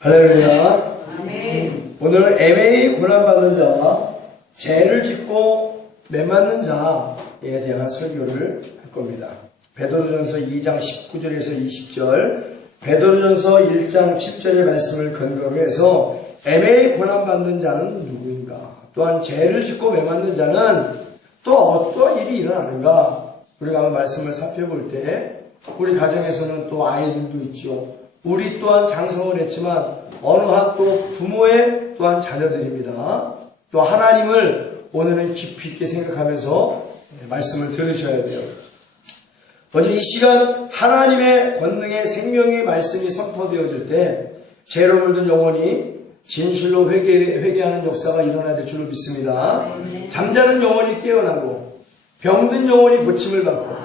할렐루야. 아멘. 오늘 애매히 고난받는 자, 죄를 짓고 매맞는 자에 대한 설교를 할 겁니다. 베드로전서 2장 19절에서 20절, 베드로전서 1장 10절의 말씀을 근거로 해서 애매히 고난받는 자는 누구인가? 또한 죄를 짓고 매맞는 자는 또 어떤 일이 일어나는가? 우리가 한번 말씀을 살펴볼 때 우리 가정에서는 또 아이들도 있죠. 우리 또한 장성을 했지만 어느 한 또 부모의 또한 자녀들입니다. 또 하나님을 오늘은 깊이 있게 생각하면서 말씀을 들으셔야 돼요. 먼저 이 시간 하나님의 권능의 생명의 말씀이 선포되어질 때 죄로 물든 영혼이 진실로 회개하는 역사가 일어나야 될 줄로 믿습니다. 잠자는 영혼이 깨어나고 병든 영혼이 고침을 받고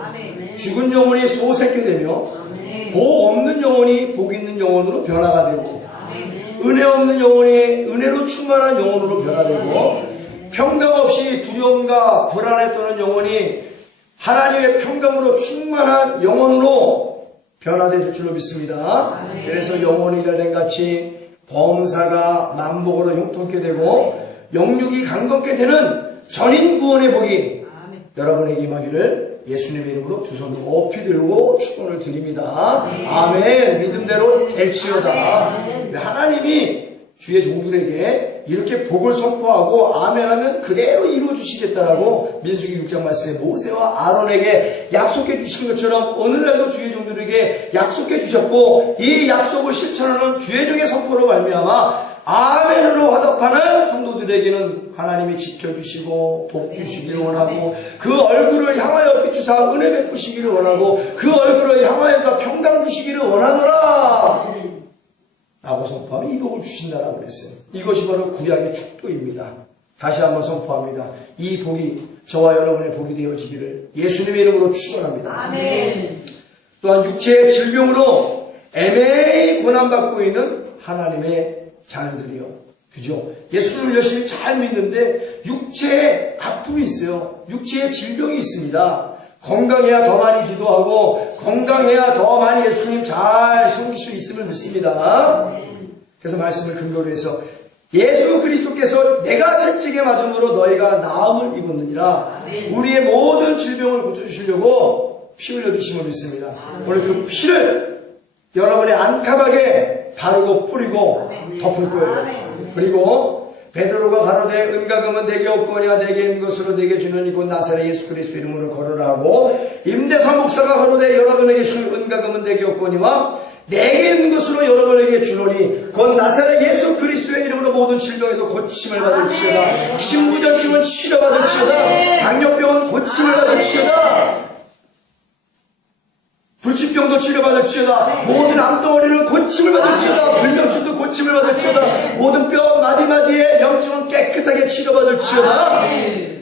죽은 영혼이 소생케되며 복 없는 영혼이 복 있는 영혼으로 변화가 되고 은혜 없는 영혼이 은혜로 충만한 영혼으로 변화되고 평강 없이 두려움과 불안에 떠는 영혼이 하나님의 평강으로 충만한 영혼으로 변화될 줄로 믿습니다. 그래서 영혼이 잘된 같이 범사가 만복으로 형통케 되고 영육이 강건케 되는 전인 구원의 복이 여러분에게 임하기를 예수님의 이름으로 두 손 높이 들고 축원을 드립니다. 아멘. 믿음대로 될지어다. 하나님이 주의 종들에게 이렇게 복을 선포하고 아멘하면 그대로 이루어주시겠다라고 민수기 6장 말씀에 모세와 아론에게 약속해 주신 것처럼 오늘날도 주의 종들에게 약속해 주셨고 이 약속을 실천하는 주의 종의 선포로 말미암아 아멘으로 화답하는 성도들에게는 하나님이 지켜주시고 복 주시기를 원하고 그 얼굴을 향하여 비추사 은혜 베푸시기를 원하고 그 얼굴을 향하여 평강 주시기를 원하노라 라고 선포하면 이 복을 주신다라고 그랬어요. 이것이 바로 구약의 축도입니다. 다시 한번 선포합니다. 이 복이 저와 여러분의 복이 되어지기를 예수님의 이름으로 축원합니다. 아멘. 또한 육체의 질병으로 애매히 고난받고 있는 하나님의 자녀들이요. 그죠? 예수님을 열심히 잘 믿는데 육체에 아픔이 있어요. 육체에 질병이 있습니다. 건강해야 더 많이 기도하고 건강해야 더 많이 예수님 잘 섬길 수 있음을 믿습니다. 그래서 말씀을 근거로 해서 예수 그리스도께서 내가 채찍에 맞음으로 너희가 나음을 입었느니라. 우리의 모든 질병을 고쳐주시려고 피 흘려주심을 믿습니다. 오늘 그 피를 여러분의 안카박에 바르고 뿌리고 덮을 거예요. 그리고 베드로가 가로되 은과 금은 내게 없거니와 내게 있는 것으로 내게 주느니 곧 나사렛 예수 그리스도 이름으로 걸으라 하고 임대선 목사가 가로되 여러분에게 줄 은과 금은 내게 없거니와 내게 있는 것으로 여러분에게 주노니 곧 나사렛 예수 그리스도의 이름으로 모든 질병에서 고침을 받을지어다. 신부전증은 치료받을지어다. 당뇨병은 고침을 받을지어다. 불치병도 치료받을지어다. 모든 암덩어리를 고침을 받을지어다. 불면증도 고침을 받을지어다. 모든 뼈 마디마디의 염증은 깨끗하게 치료받을지어다.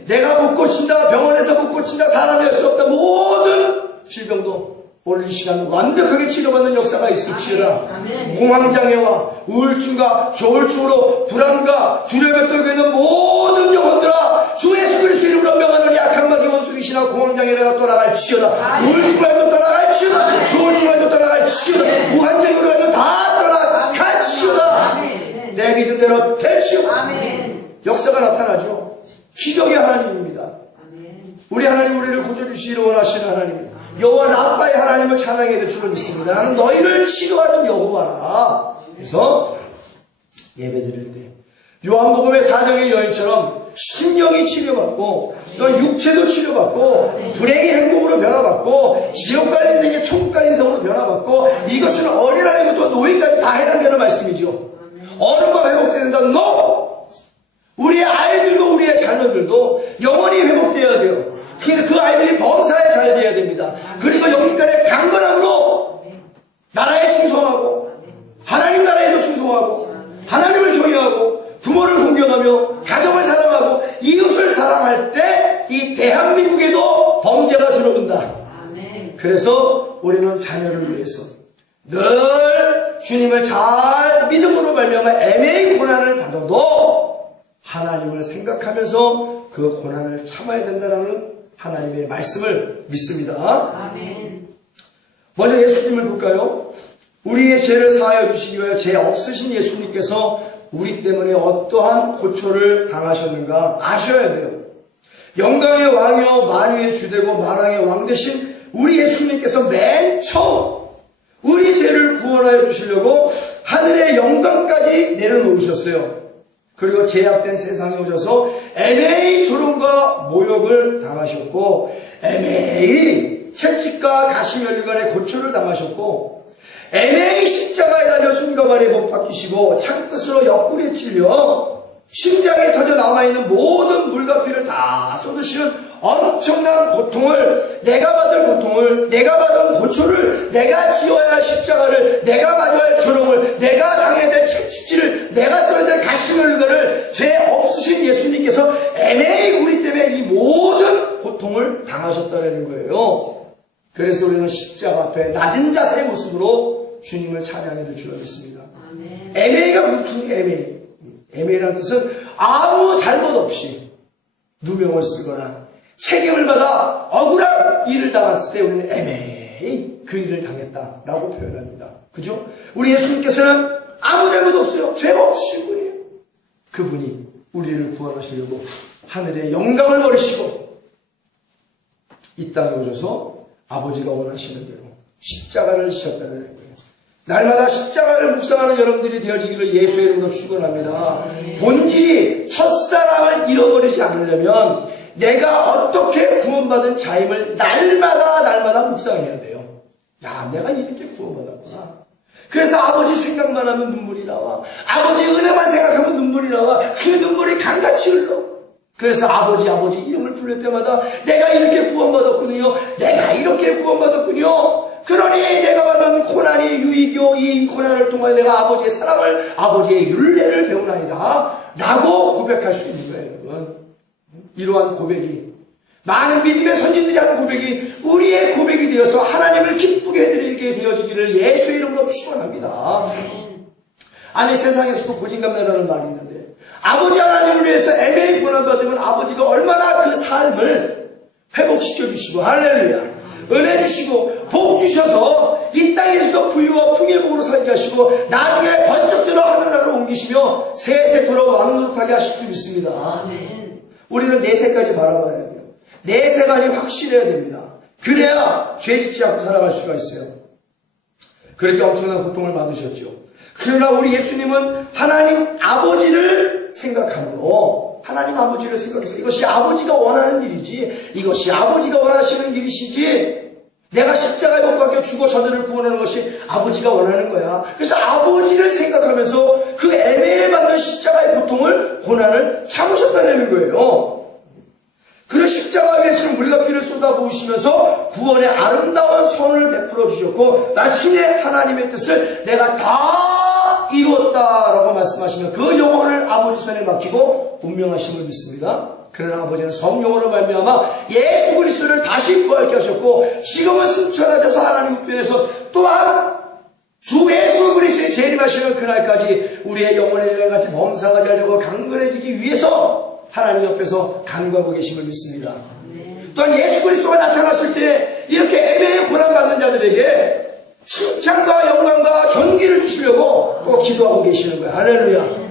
내가 못 고친다. 병원에서 못 고친다. 사람이 할 수 없다. 모든 질병도 오늘 이 시간 완벽하게 치료받는 역사가 있을지어다. 공황장애와 우울증과 조울증으로 불안과 두려움에 떨고 있는 모든 영혼들아 주 예수 그리스도 이름으로 명하는 약한 마귀 원수귀신아 공황장애가 떠나갈지어다. 우울증 말고 떠나갈지어다. 조울증 말고 떠나갈지어다. 무한장애로 가지고 다 떠나갈지어다. 내 믿음대로 될지어다. 역사가 나타나죠. 기적의 하나님입니다. 우리 하나님 우리를 고쳐주시기를 원하시는 하나님 여호와 라파의 하나님을 찬양해야 될 줄로 믿습니다. 나는 너희를 치료하는 여호와라. 그래서 예배드릴 때 요한복음의 사정의 여인처럼 심령이 치료받고 또 육체도 치료받고 불행의 행복으로 변화받고 지옥 갈 인생의 천국 갈 인생으로 변화받고 이것은 어린아이부터 노인까지 다 해당되는 말씀이죠. 어른만 회복된다. No! 우리의 아이들도 우리의 자녀들도 영원히 회복되어야 돼요. 그래서 그 아이들이 범사에 잘 돼야 됩니다. 그리고 영육간의 강건함으로 나라에 충성하고 하나님 나라에도 충성하고 하나님을 경외하고 부모를 공경하며 가정을 사랑하고 이웃을 사랑할 때 이 대한민국에도 범죄가 줄어든다. 그래서 우리는 자녀를 위해서 늘 주님을 잘 믿음으로 말미암아 애매히 고난을 받아도 하나님을 생각하면서 그 고난을 참아야 된다는 하나님의 말씀을 믿습니다. 먼저 예수님을 볼까요? 우리의 죄를 사하여 주시기 위하여 죄 없으신 예수님께서 우리 때문에 어떠한 고초를 당하셨는가 아셔야 돼요. 영광의 왕이요 만유의 주되고 만왕의 왕 되신 우리 예수님께서 맨 처음 우리 죄를 구원하여 주시려고 하늘의 영광까지 내려놓으셨어요. 그리고 제약된 세상에 오셔서 애매히 조롱과 모욕을 당하셨고 애매히 채찍과 가시면류관의 고초를 당하셨고 애매히 십자가에 달려 손과 발에 못 박히시고 창끝으로 옆구리에 찔려 심장에 터져 남아있는 모든 물과 피를 다 쏟으시는 엄청난 고통을, 내가 받을 고통을, 내가 받은 고초를, 내가 지어야 할 십자가를, 내가 맞아야 할 조롱을, 내가 당해야 될 채찍질을, 내가 써야 될 가시면류관을 죄 없으신 예수님께서 애매히 우리 때문에 이 모든 고통을 당하셨다는 거예요. 그래서 우리는 십자가 앞에 낮은 자세의 모습으로 주님을 찬양해야 될 줄 믿습니다. 애매히가 무슨 애매히? 애매히라는 뜻은 아무 잘못 없이 누명을 쓰거나 책임을 받아 억울한 일을 당했을 때 우리는 애매히 그 일을 당했다라고 표현합니다. 그죠? 우리 예수님께서는 아무 잘못 없어요. 죄가 없으신 분이에요. 그분이 우리를 구원하시려고 하늘의 영광을 버리시고 이 땅에 오셔서 아버지가 원하시는 대로 십자가를 지셨다는 거예요. 날마다 십자가를 묵상하는 여러분들이 되어지기를 예수의 이름으로 축원합니다. 본질이 첫사랑을 잃어버리지 않으려면 내가 어떻게 구원받은 자임을 날마다 묵상해야 돼요. 야, 내가 이렇게 구원받았구나. 그래서 아버지 생각만 하면 눈물이 나와. 아버지 은혜만 생각하면 눈물이 나와. 그 눈물이 강같이 흘러. 그래서 아버지 이름을 부를 때마다 내가 이렇게 구원받았군요. 내가 이렇게 구원받았군요. 그러니 내가 받은 고난이 유익이요 이 고난을 통하여 내가 아버지의 사랑을 아버지의 율례를 배우나이다 라고 고백할 수 있는 거예요. 여러분. 이러한 고백이 많은 믿음의 선진들이 하는 고백이 우리의 고백이 되어서 하나님을 기쁘게 해드리게 되어지기를 예수의 이름으로 축원합니다. 아니 세상에서도 고진감래라는 말이 있는데 아버지 하나님을 위해서 애매히 고난받으면 아버지가 얼마나 그 삶을 회복시켜 주시고 할렐루야 은혜 주시고 복 주셔서 이 땅에서도 부유와 풍요복으로 살게 하시고 나중에 번쩍 들어 하늘나라로 옮기시며 세세토록 왕노릇하게 하실 줄 믿습니다. 아멘. 우리는 내세까지 바라봐야 돼요. 내세관이 확실해야 됩니다. 그래야 죄 짓지 않고 살아갈 수가 있어요. 그렇게 엄청난 고통을 받으셨죠. 그러나 우리 예수님은 하나님 아버지를 생각함으로 하나님 아버지를 생각해서 이것이 아버지가 원하는 일이지 이것이 아버지가 원하시는 일이시지 내가 십자가에 못 박혀 죽어 저들을 구원하는 것이 아버지가 원하는 거야. 그래서 아버지를 생각하면서 그 애매히 받는 십자가의 고통을 고난을 참으셨다는 거예요. 그 십자가 위에서 물과 피를 쏟아부으시면서 구원의 아름다운 선을 베풀어 주셨고 마침내 하나님의 뜻을 내가 다 이루었다라고 말씀하시면 그 영혼을 아버지 손에 맡기고 운명하심을 믿습니다. 그러나 아버지는 성령으로 말미암아 예수 그리스도를 다시 부활케 하셨고 지금은 승천하셔서 하나님 우편에서 또한 주 예수 그리스도의 재림하시는 그날까지 우리의 영혼의 같이 범사가 잘되고 강건해지기 위해서 하나님 옆에서 간구하고 계심을 믿습니다. 또한 예수 그리스도가 나타났을 때 이렇게 애매히 고난받는 자들에게 칭찬과 영광과 존귀를 주시려고 꼭 기도하고 계시는 거예요. 할렐루야.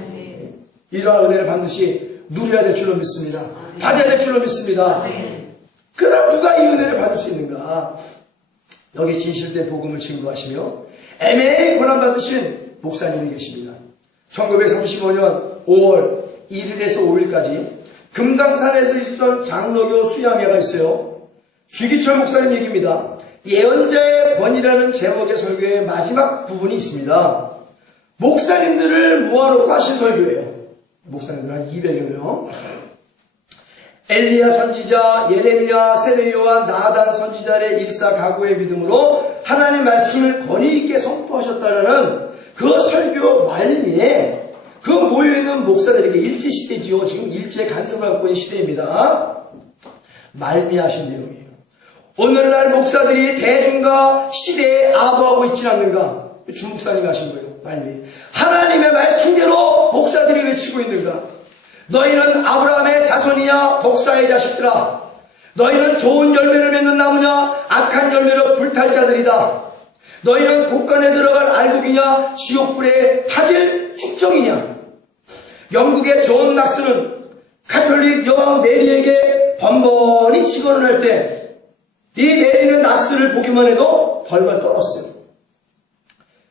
이러한 은혜를 반드시 누려야 될 줄로 믿습니다. 받아야 될 줄로 믿습니다. 그럼 누가 이 은혜를 받을 수 있는가? 여기 진실된 복음을 증거하시며 애매히 고난받으신 목사님이 계십니다. 1935년 5월 1일에서 5일까지 금강산에서 있었던 장로교 수양회가 있어요. 주기철 목사님 얘기입니다. 예언자의 권이라는 제목의 설교의 마지막 부분이 있습니다. 목사님들을 모아놓고 하신 설교예요. 목사님들 한 200여 명. 엘리야 선지자, 예레미야, 세례요한, 나단 선지자의 일사각오의 믿음으로 하나님 말씀을 권위 있게 선포하셨다라는 그 설교 말미에 그 모여있는 목사들에게 일제시대지요. 지금 일제 간섭을 갖고 있는 시대입니다. 말미하신 내용이에요. 오늘날 목사들이 대중과 시대에 아부하고 있지 않는가? 주목사님이 하신 거예요. 말미. 하나님의 말씀대로 목사들이 외치고 있는가? 너희는 아브라함의 자손이냐? 독사의 자식들아. 너희는 좋은 열매를 맺는 나무냐? 악한 열매로 불탈 자들이다. 너희는 곳간에 들어갈 알곡이냐 지옥불에 타질 축정이냐. 영국의 존 낙스는 가톨릭 여왕 메리에게 번번이 직언을 할 때 이 메리는 낙스를 보기만 해도 벌벌 떨었어요.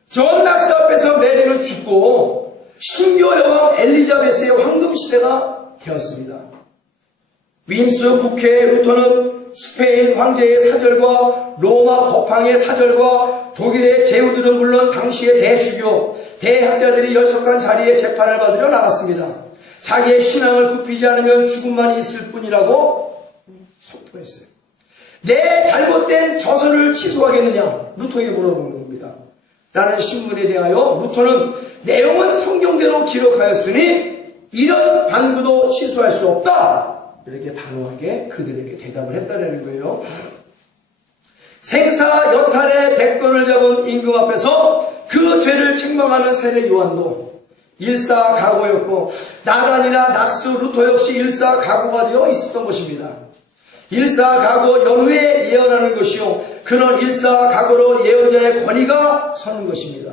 존 낙스 앞에서 메리는 죽고 신교 여왕 엘리자베스의 황금시대가 되었습니다. 윈스 국회 루터는 스페인 황제의 사절과 로마 법황의 사절과 독일의 제후들은 물론 당시의 대주교, 대학자들이 열석한 자리에 재판을 받으러 나갔습니다. 자기의 신앙을 굽히지 않으면 죽음만이 있을 뿐이라고 선포했어요. 내 잘못된 저서를 취소하겠느냐? 루터에게 물어보는 겁니다. 라는 신문에 대하여 루터는 내용은 성경대로 기록하였으니 이런 반구도 취소할 수 없다. 이렇게 단호하게 그들에게 대답을 했다는 거예요. 생사 여탈의 대권을 잡은 임금 앞에서 그 죄를 책망하는 세례 요한도 일사각오였고 나단이나 낙스 루터 역시 일사각오가 되어 있었던 것입니다. 일사각오 연후에 예언하는 것이요 그런 일사각오로 예언자의 권위가 서는 것입니다.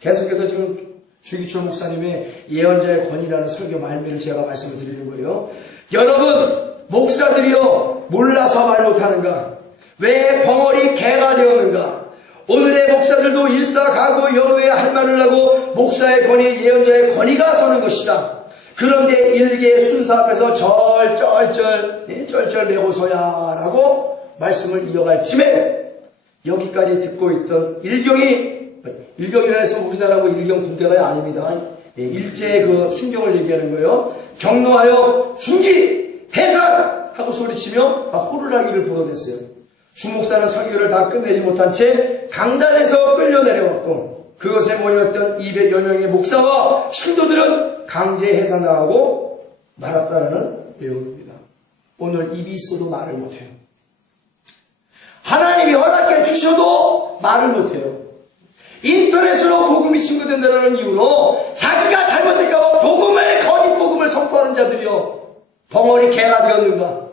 계속해서 지금 주기철 목사님의 예언자의 권위라는 설교 말미를 제가 말씀을 드리는 거예요. 여러분 목사들이요 몰라서 말 못하는가? 왜 벙어리 개가 되었는가? 오늘의 목사들도 일사각오 연후에 할 말을 하고 목사의 권위, 예언자의 권위가 서는 것이다. 그런데 일개의 순사 앞에서 쩔쩔 매고서야 라고 말씀을 이어갈 쯤에 여기까지 듣고 있던 일경이라 해서 우리나라하고 일경 군대가 아닙니다. 일제의 그 순경을 얘기하는 거예요. 경노하여 중지 해산 하고 소리치며 호루라기를 불어댔어요. 주목사는 설교를 다 끝내지 못한 채 강단에서 끌려 내려왔고 그것에 모였던 200여 명의 목사와 신도들은 강제 해산당하고 말았다라는 내용입니다. 오늘 입이 있어도 말을 못해요. 하나님이 허락해 주셔도 말을 못해요. 인터넷으로 복음이 증거된다는 이유로 자기가 잘못될까봐 거짓 복음을 선포하는 자들이요 벙어리 개가 되었는가?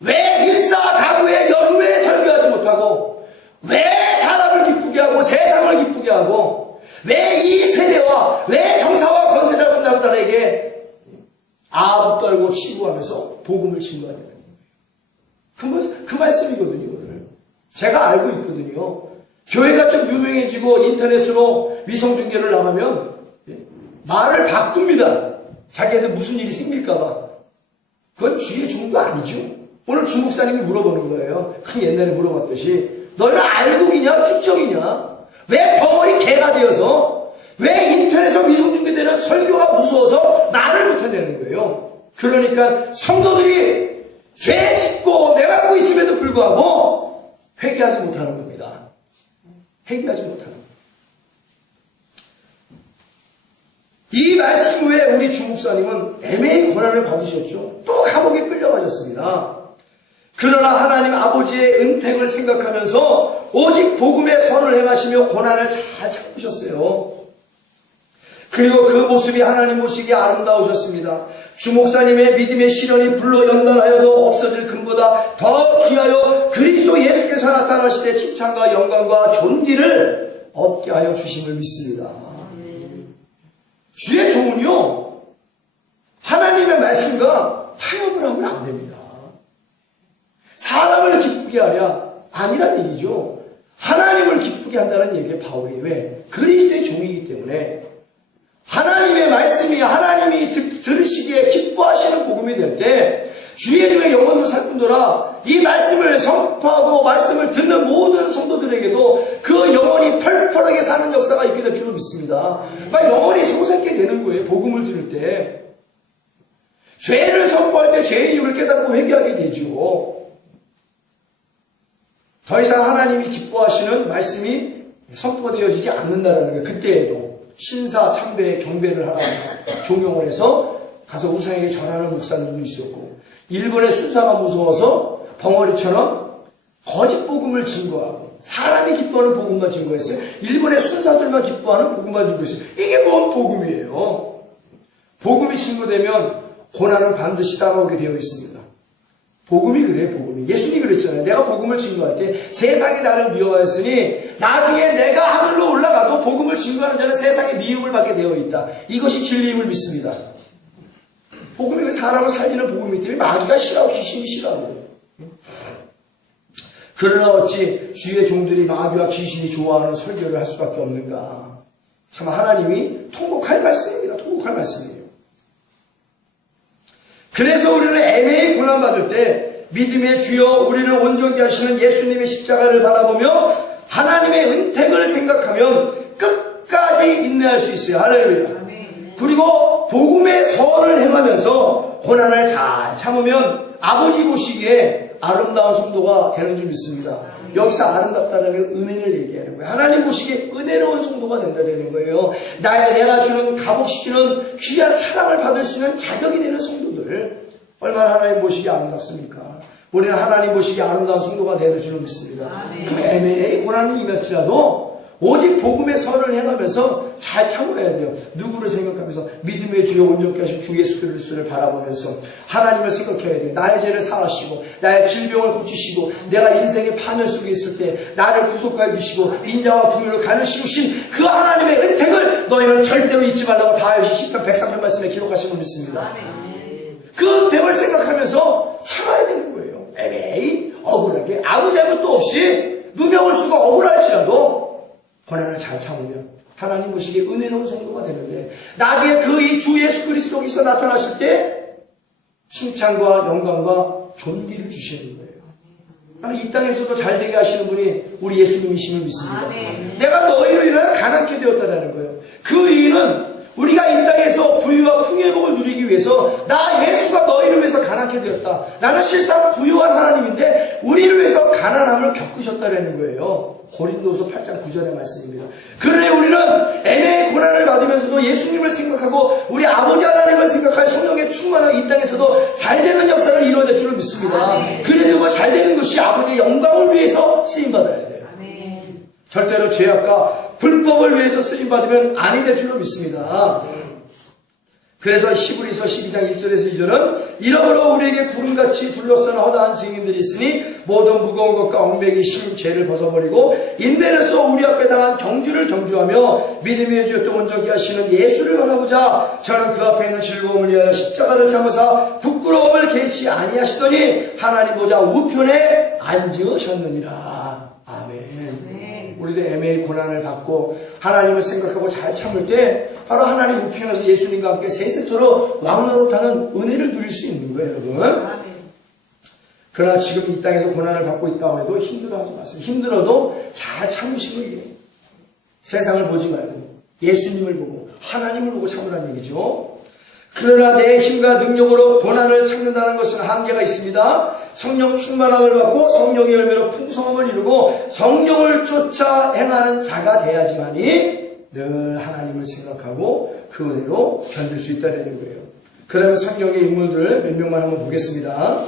왜 일사각오의 연후에 설교하지 못하고 왜 사람을 기쁘게 하고 세상을 기쁘게 하고 왜 이 세대와 왜 정사와 권세 잡은 자들에게 아부 떨고 치부하면서 복음을 증거하냐는 거예요. 그 말씀이거든요. 오늘 제가 알고 있거든요. 교회가 좀 유명해지고 인터넷으로 위성중계를 나가면 말을 바꿉니다. 자기한테 무슨 일이 생길까봐. 그건 주의 종도 아니죠. 오늘 주목사님이 물어보는 거예요. 그 옛날에 물어봤듯이 너희는 알곡이냐 축적이냐? 왜 벙어리 개가 되어서 왜 인터넷에서 위성중계되는 설교가 무서워서 말을 못하냐는 거예요. 그러니까 성도들이 죄 짓고 매맞고 있음에도 불구하고 회개하지 못하는 겁니다. 회개하지 못하는 겁니다. 이 말씀 후에 우리 주목사님은 애매히 고난을 받으셨죠. 또 감옥에 끌려가셨습니다. 그러나 하나님 아버지의 은택을 생각하면서 오직 복음의 선을 행하시며 고난을 잘 참으셨어요. 그리고 그 모습이 하나님 보시기에 아름다우셨습니다. 주목사님의 믿음의 시련이 불로 연단하여도 없어질 금보다 더 귀하여 그리스도 예수께서 나타나시되 칭찬과 영광과 존귀를 얻게 하여 주심을 믿습니다. 주의 종은요 하나님의 말씀과 타협을 하면 안 됩니다. 사람을 기쁘게 하랴 아니란 얘기죠. 하나님을 기쁘게 한다는 얘기예요. 바울이 왜? 그리스도의 종이기 때문에 하나님의 말씀이 하나님이 들으시기에 기뻐하시는 복음이 될 때 주의 종의 영혼을 살 뿐더러 이 말씀을 선포하고 말씀을 듣는 모든 성도들에게도 그 영혼이 펄펄하게 사는 역사가 있게 될 줄로 믿습니다. 그러니까 영혼이 솟게 되는 거예요. 복음을 들을 때 죄를 선포할 때 죄의 이유를 깨닫고 회개하게 되죠. 더 이상 하나님이 기뻐하시는 말씀이 선포되어지지 않는다는 거예요. 그때에도 신사 참배 경배를 하라고 종용을 해서 가서 우상에게 절하는 목사님도 있었고 일본의 순사가 무서워서 벙어리처럼 거짓 복음을 증거하고 사람이 기뻐하는 복음만 증거했어요. 일본의 순사들만 기뻐하는 복음만 증거했어요. 이게 뭔 복음이에요? 복음이 증거되면 고난은 반드시 따라오게 되어 있습니다. 복음이 그래요, 복음이. 예수님이 그랬잖아요. 내가 복음을 증거할 때 세상이 나를 미워하였으니 나중에 내가 하늘로 올라가도 복음을 증거하는 자는 세상에 미움을 받게 되어 있다. 이것이 진리임을 믿습니다. 복음이 사람을 살리는 복음이기 때문에 마귀가 싫어하고 귀신이 싫어하고. 그러나 어찌 주의 종들이 마귀와 귀신이 좋아하는 설교를 할 수밖에 없는가. 참 하나님이 통곡할 말씀입니다. 통곡할 말씀이에요. 그래서 우리는 애매히 고난받을 때 믿음의 주여 우리를 온전케 하시는 예수님의 십자가를 바라보며 하나님의 은택을 생각하면 끝까지 인내할 수 있어요. 할렐루야. 그리고 복음의 선을 행하면서 고난을 잘 참으면 아버지 보시기에 아름다운 성도가 되는 줄 믿습니다. 여기서 아름답다는 은혜를 얘기하는 거예요. 하나님 보시기에 은혜로운 성도가 된다는 거예요. 내가 주는 값없이주는 귀한 사랑을 받을 수 있는 자격이 되는 성도들, 얼마나 하나님 보시기에 아름답습니까? 우리는 하나님 보시기에 아름다운 성도가 되는 줄 믿습니다. 그 애매히 고난을 임했을지라도 오직 복음의 선을 행하면서 잘 참아야 돼요. 누구를 생각하면서 믿음의 주여 온전케 하신 주 예수 그리스도를 바라보면서 하나님을 생각해야 돼요. 나의 죄를 사하시고 나의 질병을 고치시고 내가 인생의 파멸 속에 있을 때 나를 구속하여 주시고 인자와 긍휼로 가르치신 그 하나님의 은택을 너희는 절대로 잊지 말라고 다윗이 10편 103편 말씀에 기록하신 걸 믿습니다. 그 은택을 생각하면서 참아야 되는 거예요. 애매히 억울하게 아무 잘못도 없이 누명을 쓰고 억울할지라도 고난을 잘 참으면 하나님 보시기에 은혜로운 성도가 되는데 나중에 그 이 주 예수 그리스도께서 나타나실 때 칭찬과 영광과 존귀를 주시는 거예요. 이 땅에서도 잘되게 하시는 분이 우리 예수님이심을 믿습니다. 내가 너희로 인하여 가난케 되었다라는 거예요. 그 이유는 우리가 이 땅에서 부유와 풍요의 복을 누리기 위해서 나 예수가 너희를 위해서 가난케 되었다. 나는 실상 부유한 하나님인데 우리를 위해서 가난함을 겪으셨다라는 거예요. 고린도서 8장 9절의 말씀입니다. 그러니 우리는 애매의 고난을 받으면서도 예수님을 생각하고 우리 아버지 하나님을 생각하여 성령의 충만한 이 땅에서도 잘되는 역사를 이루어낼 줄을 믿습니다. 그래서 그 잘되는 것이 아버지의 영광을 위해서 쓰임받아야 돼요. 절대로 죄악과 불법을 위해서 쓰임받으면 아니 될 줄로 믿습니다. 그래서 히브리서 12장 1절에서 2절은 이러므로 우리에게 구름같이 둘러싼 허다한 증인들이 있으니 모든 무거운 것과 얽매기 쉬운 죄를 벗어버리고 인내로써 우리 앞에 당한 경주를 경주하며 믿음의 주 또 온전케 하시는 예수를 바라보자. 저는 그 앞에 있는 즐거움을 위하여 십자가를 참으사 부끄러움을 개치 아니하시더니 하나님 보좌 우편에 앉으셨느니라. 아멘. 우리도 애매히 고난을 받고 하나님을 생각하고 잘 참을 때 바로 하나님 우편에서 예수님과 함께 세세토록 왕노릇하는 은혜를 누릴 수 있는 거예요, 여러분. 그러나 지금 이 땅에서 고난을 받고 있다고 해도 힘들어하지 마세요. 힘들어도 잘 참으시고 이게 세상을 보지 말고 예수님을 보고 하나님을 보고 참으라는 얘기죠. 그러나 내 힘과 능력으로 고난을 참는다는 것은 한계가 있습니다. 성령 충만함을 받고 성령의 열매로 풍성함을 이루고 성령을 쫓아 행하는 자가 돼야지만이 늘 하나님을 생각하고 그 은혜로 견딜 수 있다는 거예요. 그러면 성경의 인물들을 몇 명만 한번 보겠습니다.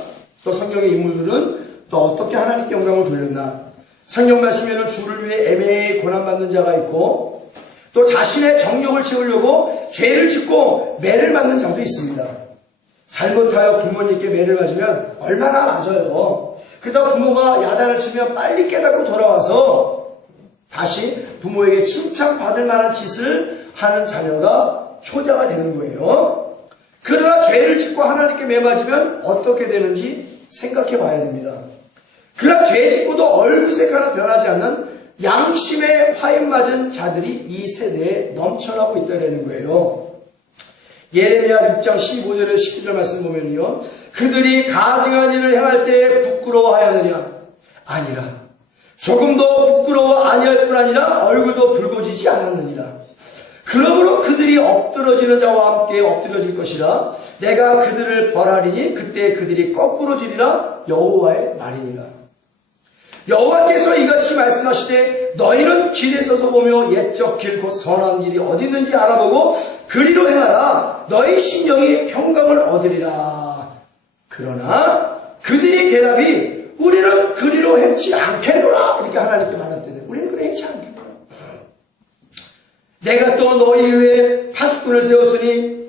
또 성경의 인물들은 또 어떻게 하나님께 영광을 돌렸나. 성경 말씀에는 주를 위해 애매히 고난받는 자가 있고 또 자신의 정욕을 채우려고 죄를 짓고 매를 맞는 자도 있습니다. 잘못하여 부모님께 매를 맞으면 얼마나 맞아요. 그러다 부모가 야단을 치면 빨리 깨닫고 돌아와서 다시 부모에게 칭찬받을 만한 짓을 하는 자녀가 효자가 되는 거예요. 그러나 죄를 짓고 하나님께 매 맞으면 어떻게 되는지 생각해 봐야 됩니다. 그러나 죄 짓고도 얼굴색 하나 변하지 않는 양심에 화인 맞은 자들이 이 세대에 넘쳐나고 있다는 거예요. 예레미야 6장 15절에서 19절 말씀 보면요, 그들이 가증한 일을 행할 때에 부끄러워하였느냐? 아니라 조금도 부끄러워 아니할 뿐 아니라 얼굴도 붉어지지 않았느니라. 그러므로 그들이 엎드러지는 자와 함께 엎드러질 것이라. 내가 그들을 벌하리니 그때 그들이 거꾸로지리라. 여호와의 말이니라. 여호와께서 이같이 말씀하시되 너희는 길에 서서 보며 옛적 길 곧 선한 길이 어디 있는지 알아보고 그리로 행하라. 너희 심령이 평강을 얻으리라. 그러나 그들이 대답이 우리는 그리로 행치 않겠노라. 이렇게 하나님께 말했더니 우리는 그래 행치 않겠노라. 내가 또 너희 위에 파수꾼을 세웠으니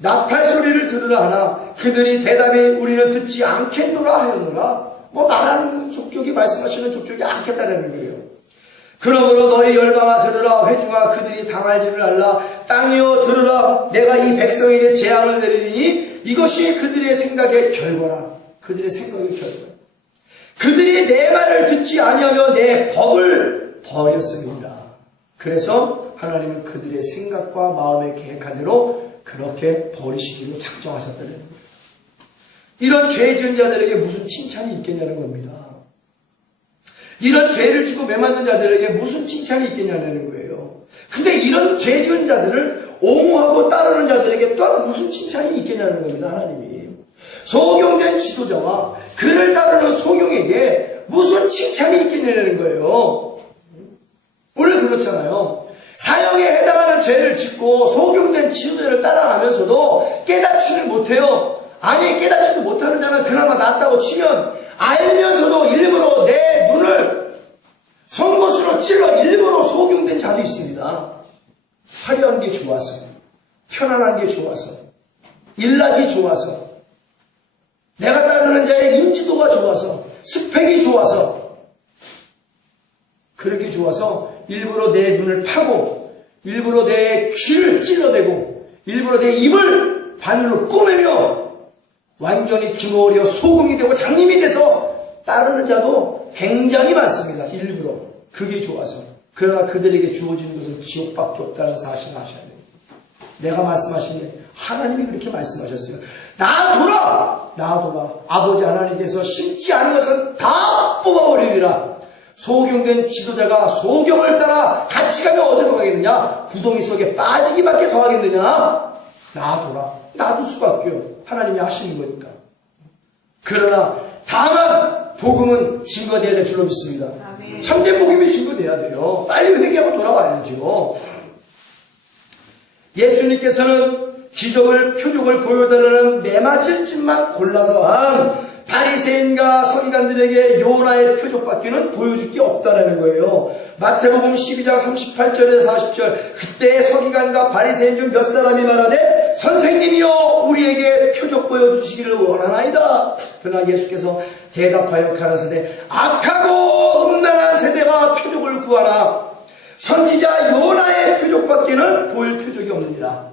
나팔 소리를 들으라 하나 그들이 대답이 우리는 듣지 않겠노라 하였노라. 뭐 말하는 족족이 말씀하시는 족족이 않겠다라는 거예요. 그러므로 너희 열방아 들으라. 회중아 그들이 당할 일을 알라. 땅이여 들으라. 내가 이 백성에게 재앙을 내리니 이것이 그들의 생각의 결과라. 그들의 생각의 결과. 그들이 내 말을 듣지 아니하며 내 법을 버렸음이니라. 그래서 하나님은 그들의 생각과 마음에 계획한 대로 그렇게 버리시기로 작정하셨다는 거예요. 이런 죄 지은 자들에게 무슨 칭찬이 있겠냐는 겁니다. 이런 죄를 지고 매맞는 자들에게 무슨 칭찬이 있겠냐는 거예요. 근데 이런 죄 지은 자들을 옹호하고 따르는 자들에게 또한 무슨 칭찬이 있겠냐는 겁니다. 하나님이. 소경된 지도자와 그를 따르는 소경에게 무슨 칭찬이 있겠냐는 거예요. 원래 그렇잖아요. 사형에 해당하는 죄를 짓고 소경된 지도자를 따라가면서도 깨닫지를 못해요. 아니 깨닫지도 못하는 자는 그나마 낫다고 치면 알면서도 일부러 내 눈을 송곳으로 찔러 일부러 소경된 자도 있습니다. 화려한 게 좋아서, 편안한 게 좋아서, 일락이 좋아서, 내가 따르는 자의 인지도가 좋아서, 스펙이 좋아서, 그렇게 좋아서 일부러 내 눈을 파고, 일부러 내 귀를 찔러대고, 일부러 내 입을 바늘로 꼬매며 완전히 기모려 소금이 되고 장님이 돼서 따르는 자도 굉장히 많습니다. 일부러. 그게 좋아서. 그러나 그들에게 주어지는 것은 지옥밖에 없다는 사실을 아셔야 됩니다. 내가 말씀하신 게 하나님이 그렇게 말씀하셨어요. 나아도라! 나아도라. 아버지 하나님께서 심지 않은 것은 다 뽑아버리리라. 소경된 지도자가 소경을 따라 같이 가면 어디로 가겠느냐? 구덩이 속에 빠지기밖에 더 하겠느냐? 나아도라. 놔둘 수밖에요. 하나님이 하시는 거니까. 그러나 다만 복음은 증거되어야 될 줄로 믿습니다. 아멘. 참된 복음이 증거돼야 돼요. 빨리 회개하고 돌아와야죠. 예수님께서는 기적을 표적을 보여달라는 매맞을 짓만 골라서 한 바리새인과 서기관들에게 요나의 표적밖에는 보여줄 게 없다라는 거예요. 마태복음 12장 38절에서 40절 그때 서기관과 바리새인 중 몇 사람이 말하되 선생님이여 우리에게 표적 보여주시기를 원하나이다. 그러나 예수께서 대답하여 가라사대 악하고 음란한 세대가 표적을 구하나 선지자 요나의 표적밖에는 보일 표적이 없느니라.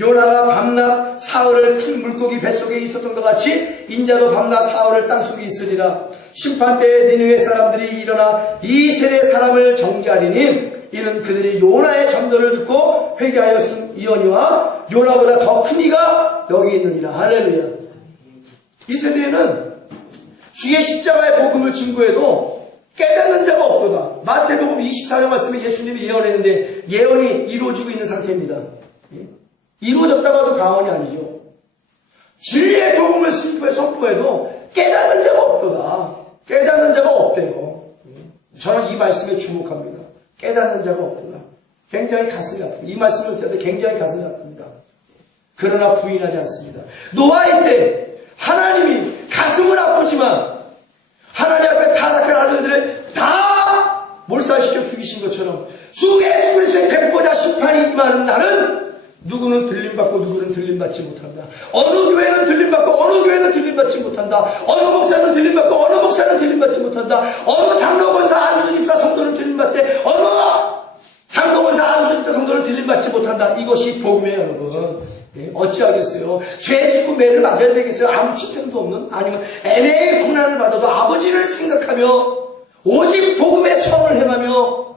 요나가 밤낮 사흘을 큰 물고기 뱃속에 있었던 것 같이 인자도 밤낮 사흘을 땅속에 있으리라. 심판때에 니느웨 사람들이 일어나 이 세대 사람을 정죄하리니 이는 그들이 요나의 전도를 듣고 회개하였음이오니와 요나보다 더 큰 이가 여기 있느니라. 할렐루야. 이 세대에는 주의 십자가의 복음을 증거해도 깨닫는 자가 없도다. 마태복음 24장 말씀에 예수님이 예언했는데 예언이 이루어지고 있는 상태입니다. 이루어졌다가도 가언이 아니죠. 진리의 복음을 선포해도 깨닫는 자가 없도다. 깨닫는 자가 없대요. 저는 이 말씀에 주목합니다. 깨닫는 자가 없도다. 굉장히 가슴이 아픕니다. 이 말씀을 들을 때 굉장히 가슴이 아픕니다. 그러나 부인하지 않습니다. 노아의 때 하나님이 가슴은 아프지만 하나님 앞에 타락한 아들들을 다 몰살시켜 죽이신 것처럼 주 예수 그리스도의 백보자 심판이 임하는 날은 누구는 들림받고 누구는 들림받지 못한다. 어느 교회는 들림받고 어느 교회는 들림받지 못한다. 어느 목사는 들림받고 어느 목사는 들림받지 못한다. 어느 장로권사 안수집사 성도는 들림받되 어느 장로권사 안수집사 성도는 들림받지 못한다. 이것이 복음이에요, 여러분. 어찌하겠어요? 죄 짓고 매를 맞아야 되겠어요? 아무 칭찬도 없는? 아니면 애매의 고난을 받아도 아버지를 생각하며 오직 복음의 선을 행하며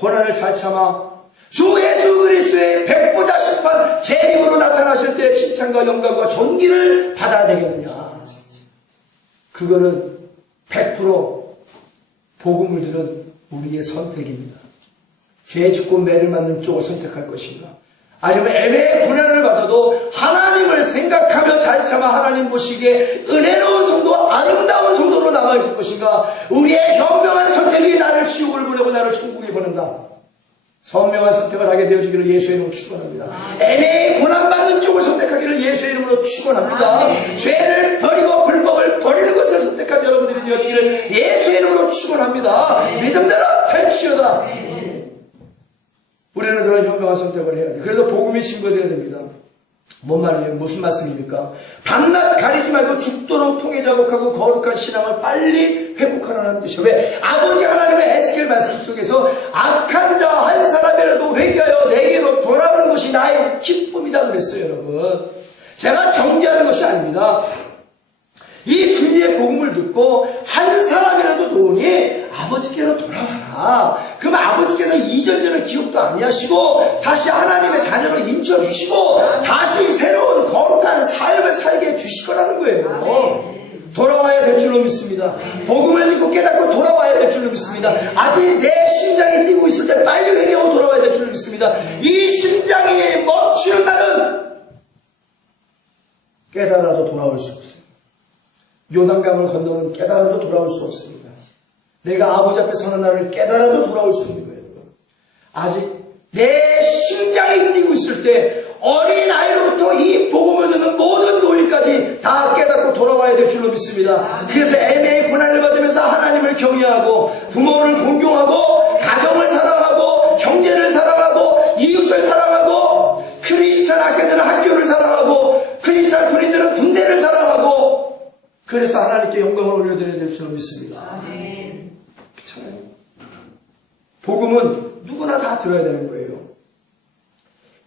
고난을 잘 참아 주 예수 그리스도의 백보자 심판 재림으로 나타나실 때 칭찬과 영광과 존귀를 받아야 되겠느냐? 그거는 100% 복음을 들은 우리의 선택입니다. 죄 짓고 매를 맞는 쪽을 선택할 것인가? 아니면 애매의 고난을 받아도 하나님을 생각하며 잘 참아 하나님 보시기에 은혜로운 성도, 아름다운 성도로 남아있을 것인가? 우리의 현명한 선택이 나를 지옥을 보내고 나를 천국에 보낸다. 선명한 선택을 하게 되어지기를 예수의 이름으로 축원합니다. 애매히 고난받는 쪽을 선택하기를 예수의 이름으로 축원합니다. 죄를 버리고 불법을 버리는 것을 선택한 여러분들이 되어지기를 예수의 이름으로 축원합니다. 믿음대로 될지어다. 우리는 그런 현명한 선택을 해야 돼. 그래서 복음이 증거되어야 됩니다. 뭔 말이에요? 무슨 말씀입니까? 밤낮 가리지 말고 죽도록 통회자복하고 거룩한 신앙을 빨리 회복하라는 뜻이에요. 왜? 아버지 하나님의 에스겔 말씀 속에서 악한 자 한 사람이라도 회개하여 내게로 돌아오는 것이 나의 기쁨이다 그랬어요, 여러분. 제가 정죄하는 것이 아닙니다. 이 진리의 복음을 듣고 한 사람이라도 도우니 아버지께로 돌아와라. 그럼 아버지께서 이전전의 기억도 아니하시고 다시 하나님의 자녀로 인쳐주시고 다시 새로운 거룩한 삶을 살게 해주실 거라는 거예요. 돌아와야 될 줄로 믿습니다. 복음을 듣고 깨닫고 돌아와야 될 줄로 믿습니다. 아직 내 심장이 뛰고 있을 때 빨리 회개하고 돌아와야 될 줄로 믿습니다. 이 심장이 멈추는 날은 깨달아도 돌아올 수 없어요. 요단강을 건너면 깨달아도 돌아올 수 없습니다. 내가 아버지 앞에 서는 날을 깨달아도 돌아올 수 있는 거예요. 아직 내 심장이 뛰고 있을 때 어린 아이로부터 이 복음을 듣는 모든 노인까지 다 깨닫고 돌아와야 될 줄로 믿습니다. 그래서 애매히 고난을 받으면서 하나님을 경외하고 부모를 존경하고 가정을 사랑하고 형제를 사랑하고 이웃을 사랑하고 크리스찬 학생들은 학교를 사랑하고 크리스찬 군인들은 군대를 사랑하고 그래서 하나님께 영광을 올려드려야 될 줄로 믿습니다. 아멘. 그렇잖아요. 복음은 누구나 다 들어야 되는 거예요.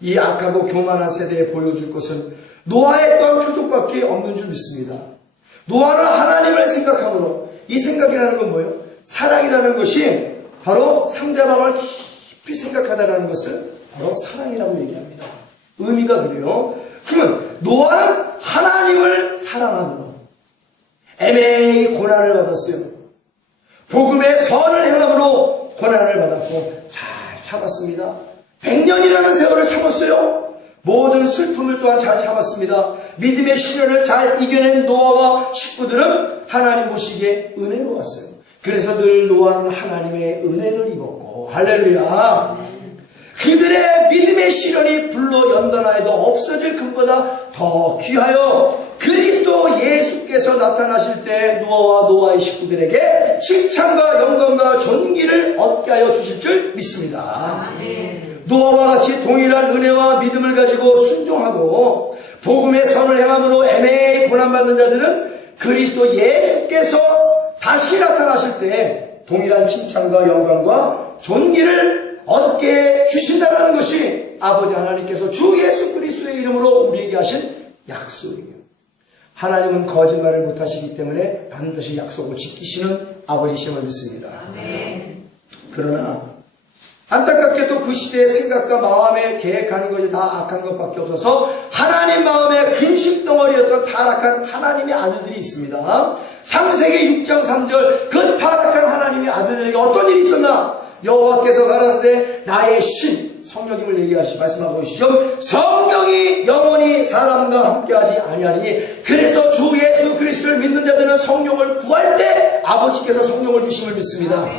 이 악하고 교만한 세대에 보여줄 것은 노아의 또한 표적밖에 없는 줄 믿습니다. 노아는 하나님을 생각함으로 이 생각이라는 건 뭐예요? 사랑이라는 것이 바로 상대방을 깊이 생각하다라는 것을 바로 사랑이라고 얘기합니다. 의미가 그래요. 그러면 노아는 하나님을 사랑함으로 애매히 고난을 받았어요. 복음의 선을 행함으로 고난을 받았고 잘 참았습니다. 100년이라는 세월을 참았어요. 모든 슬픔을 또한 잘 참았습니다. 믿음의 시련을 잘 이겨낸 노아와 식구들은 하나님 보시기에 은혜로웠어요. 그래서 늘 노아는 하나님의 은혜를 입었고 할렐루야. 그들의 믿음의 시련이 불로 연단하여도 없어질 금보다 더 귀하여 그리스도 예수께서 나타나실 때 노아와 노아의 식구들에게 칭찬과 영광과 존귀를 얻게 하여 주실 줄 믿습니다. 노아와 같이 동일한 은혜와 믿음을 가지고 순종하고 복음의 선을 행함으로 애매히 고난받는 자들은 그리스도 예수께서 다시 나타나실 때 동일한 칭찬과 영광과 존귀를 얻게 주신다는 것이 아버지 하나님께서 주 예수 그리스도의 이름으로 우리에게 하신 약속이에요. 하나님은 거짓말을 못하시기 때문에 반드시 약속을 지키시는 아버지심을 믿습니다. 그러나 안타깝게도 그 시대의 생각과 마음에 계획하는 것이 다 악한 것밖에 없어서 하나님 마음에 근심덩어리였던 타락한 하나님의 아들들이 있습니다. 창세기 6장 3절 그 타락한 하나님의 아들들에게 어떤 일이 있었나? 여호와께서 가라사대 나의 신 성령님을 얘기하시 말씀하고 계시죠. 성령이 영원히 사람과 함께하지 아니하리니 그래서 주 예수 그리스도를 믿는 자들은 성령을 구할 때 아버지께서 성령을 주심을 믿습니다.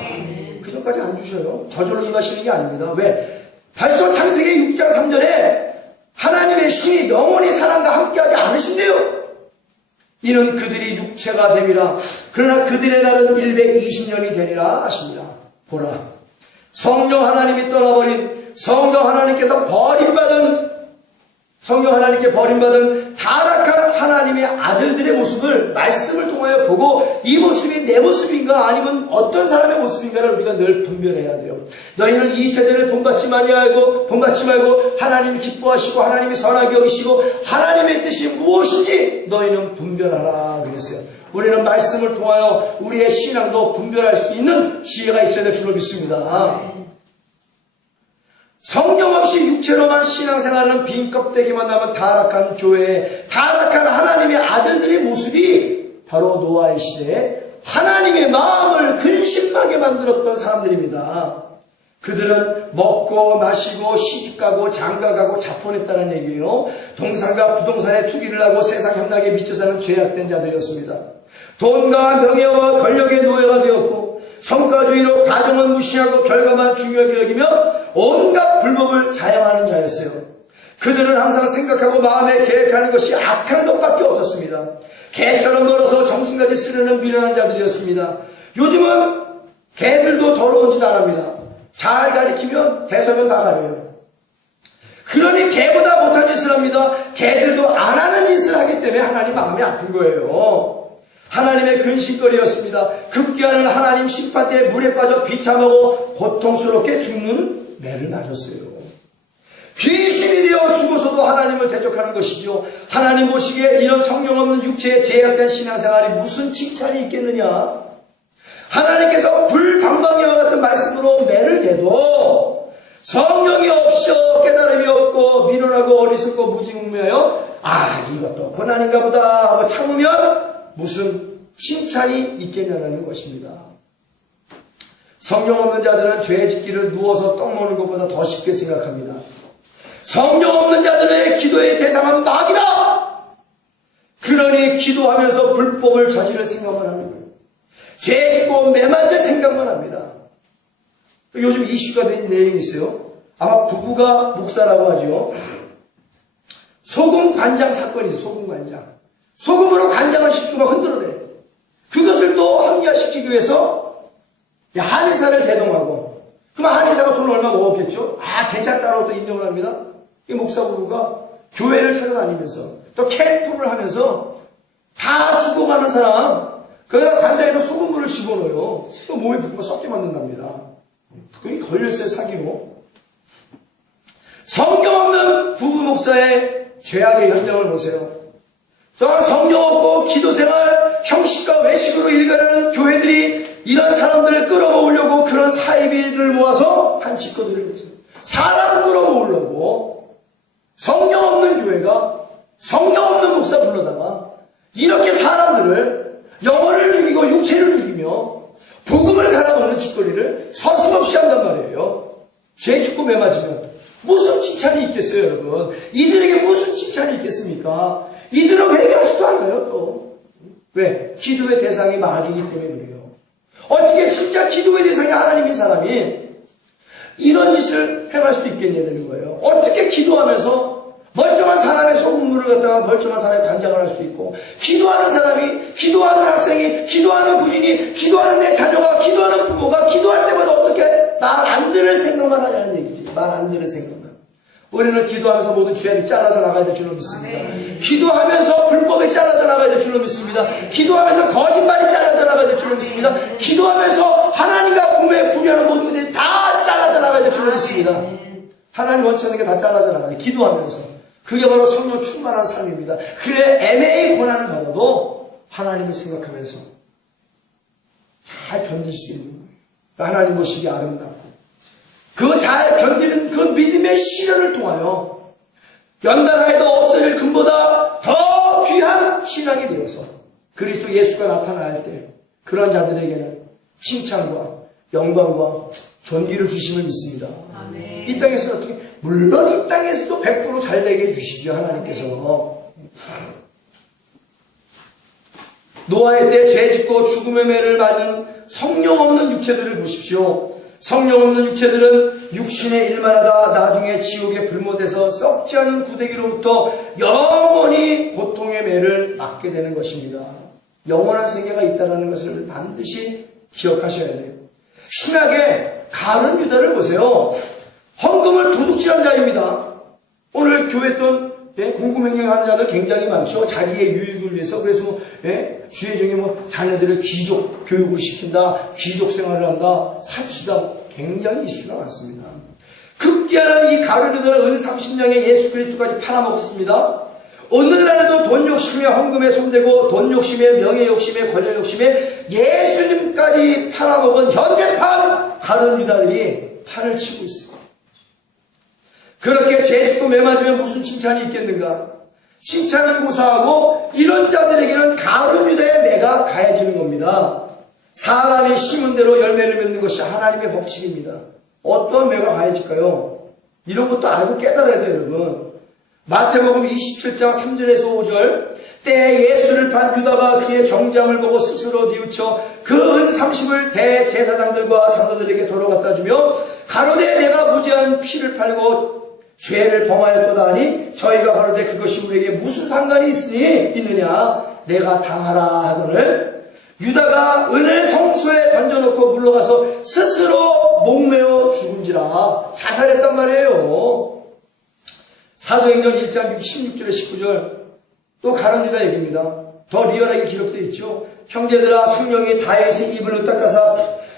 그 전까지 안 주셔요. 저절로 임하시는 게 아닙니다. 왜? 벌써 창세기 6장 3절에 하나님의 신이 영원히 사람과 함께하지 않으신대요. 이는 그들이 육체가 됨이라. 그러나 그들의 날은 120년이 되리라 하십니다. 보라, 성령 하나님이 떠나버린 성령 하나님께서 성령 하나님께 버림받은 타락한 하나님의 아들들의 모습을 말씀을 통하여 보고 이 모습이 내 모습인가 아니면 어떤 사람의 모습인가를 우리가 늘 분별해야 돼요. 너희는 이 세대를 본받지 말고 하나님이 기뻐하시고 하나님이 선하게 여기시고 하나님의 뜻이 무엇인지 너희는 분별하라 그랬어요. 우리는 말씀을 통하여 우리의 신앙도 분별할 수 있는 지혜가 있어야 될 줄로 믿습니다. 성령 없이 육체로만 신앙생활하는 빈 껍데기만 남은 타락한 교회, 타락한 하나님의 아들들의 모습이 바로 노아의 시대에 하나님의 마음을 근심하게 만들었던 사람들입니다. 그들은 먹고 마시고 시집가고 장가가고 자pon했다는 얘기예요. 동산과 부동산에 투기를 하고 세상 향락에 미쳐 사는 죄악된 자들이었습니다. 돈과 명예와 권력의 노예가 되었고 성과주의로 가정을 무시하고 결과만 중요하게 여기며 온갖 불법을 자행하는 자였어요. 그들은 항상 생각하고 마음에 계획하는 것이 악한 것밖에 없었습니다. 개처럼 멀어서 정승같이 쓰려는 미련한 자들이었습니다. 요즘은 개들도 더러운 짓 안 합니다. 잘 가리키면 대서면 다 가려요. 그러니 개보다 못한 짓을 합니다. 개들도 안 하는 짓을 하기 때문에 하나님 마음이 아픈 거예요. 하나님의 근심거리였습니다. 급기야는 하나님 심판대에 물에 빠져 비참하고 고통스럽게 죽는 매를 맞았어요. 귀신이 되어 죽어서도 하나님을 대적하는 것이죠. 하나님 보시기에 이런 성령 없는 육체에 제약된 신앙생활이 무슨 칭찬이 있겠느냐. 하나님께서 불방망이와 같은 말씀으로 매를 대도 성령이 없어 깨달음이 없고 미련하고 어리석고 무지몽매하여 이것도 고난인가 보다 하고 참으면 무슨 칭찬이 있겠냐는 것입니다. 성령 없는 자들은 죄 짓기를 누워서 떡 먹는 것보다 더 쉽게 생각합니다. 성령 없는 자들의 기도의 대상은 마귀다. 그러니 기도하면서 불법을 저지를 생각만 하는 거예요. 죄 짓고 매 맞을 생각만 합니다. 요즘 이슈가 된 내용이 있어요. 아마 부부가 목사라고 하죠. 소금 간장 사건이 있어요. 소금 간장. 소금으로 간장을 시키고 막 흔들어대. 그것을 또 합리화시키기 위해서 한의사를 대동하고, 그럼 한의사가 돈 얼마 먹었겠죠? 괜찮다고 또 인정을 합니다. 이 목사 부부가 교회를 찾아다니면서 또 캠프를 하면서 다 죽어가는 사람, 거기다 간장에다 소금물을 집어넣어요. 또 몸에 붓고 썩게 만든답니다. 그게 걸렸어요, 사기로. 성경 없는 부부 목사의 죄악의 현장을 보세요. 저 성경 없고 기도생활, 형식과 외식으로 일가는 교회들이 이런 사람들을 끌어모으려고 그런 사이비를 모아서 한 짓거리를 했어요. 사람 끌어모으려고 성경 없는 교회가 성경 없는 목사 불러다가 이렇게 사람들을 영혼을 죽이고 육체를 죽이며 복음을 갈아먹는 짓거리를 서슴없이 한단 말이에요. 죄 죽고 매 맞으면 무슨 칭찬이 있겠어요, 여러분? 이들에게 무슨 칭찬이 있겠습니까? 이들은 회개하지도 않아요, 또. 왜? 기도의 대상이 마귀이기 때문에 그래요. 어떻게 진짜 기도의 대상이 하나님인 사람이 이런 짓을 행할 수 있겠냐는 거예요. 어떻게 기도하면서 멀쩡한 사람의 소금물을 갖다가 멀쩡한 사람의 간장을 할 수 있고, 기도하는 사람이, 기도하는 학생이, 기도하는 군인이, 기도하는 내 자녀가, 기도하는 부모가 기도할 때마다 어떻게 말 안 들을 생각만 하냐는 얘기지. 말 안 들을 생각만. 우리는 기도하면서 모든 죄악이 잘라져 나가야 될 줄로 믿습니다. 기도하면서 불법이 잘라져 나가야 될 줄로 믿습니다. 기도하면서 거짓말이 잘라져 나가야 될 줄로 믿습니다. 기도하면서 하나님과 부모의 분야는 모든 것들이 다 잘라져 나가야 될 줄로 믿습니다. 하나님 원치 않는 게 다 잘라져 나가야 돼. 기도하면서. 그게 바로 성령 충만한 삶입니다. 그래 애매히 고난을 받아도 하나님을 생각하면서 잘 견딜 수 있는 거예요. 하나님 보시기 아름답고 그 잘 견디는 그 믿음의 시련을 통하여 연단하여도 없어질 금보다 더 귀한 신앙이 되어서 그리스도 예수가 나타날 때 그런 자들에게는 칭찬과 영광과 존귀를 주심을 믿습니다. 아멘. 이 땅에서는 어떻게 물론 이 땅에서도 100% 잘 되게 해주시죠, 하나님께서. 노아의 때 죄 짓고 죽음의 매를 맞는 성령 없는 육체들을 보십시오. 성령 없는 육체들은 육신의 일만 하다 나중에 지옥에 불못에서 썩지 않은 구데기로부터 영원히 고통의 매를 맞게 되는 것입니다. 영원한 세계가 있다는 것을 반드시 기억하셔야 돼요. 신학의 가룟 유다를 보세요. 헌금을 도둑질한 자입니다. 오늘 교회 돈 공금행위하는 자들 굉장히 많죠. 자기의 유익을 위해서. 그래서 주의 중에 자녀들을 귀족 교육을 시킨다, 귀족 생활을 한다, 사치다, 굉장히 이슈가 많습니다. 급기야는 이 가룟 유다는 은 30냥에 예수 그리스도까지 팔아먹었습니다. 오늘날에도 돈 욕심에 헌금에 손대고 돈 욕심에 명예 욕심에 권력 욕심에 예수님까지 팔아먹은 현대판 가룟 유다들이 판을 치고 있습니다. 그렇게 죄 짓고 매 맞으면 무슨 칭찬이 있겠는가? 칭찬은 고사하고 이런 자들에게는 가룟 유다의 매가 가해지는 겁니다. 사람이 심은 대로 열매를 맺는 것이 하나님의 법칙입니다. 어떤 매가 가해질까요? 이런 것도 알고 깨달아야 돼요, 여러분. 마태복음 27장 3절에서 5절 때에 예수를 판 유다가 그의 정장을 보고 스스로 뉘우쳐 그 은 30을 대제사장들과 장로들에게 도로 갖다 주며 가로되 내가 무죄한 피를 팔고 죄를 범하였도다 하니 저희가 가로되 그것이 우리에게 무슨 상관이 있느냐 내가 당하라 하거늘 유다가 은을 성소에 던져놓고 물러가서 스스로 목매어 죽은지라 자살했단 말이에요. 사도행전 1장 16절에 19절 또 가룟 유다 얘기입니다. 더 리얼하게 기록되어 있죠. 형제들아 성령이 다윗의 입을 닦아사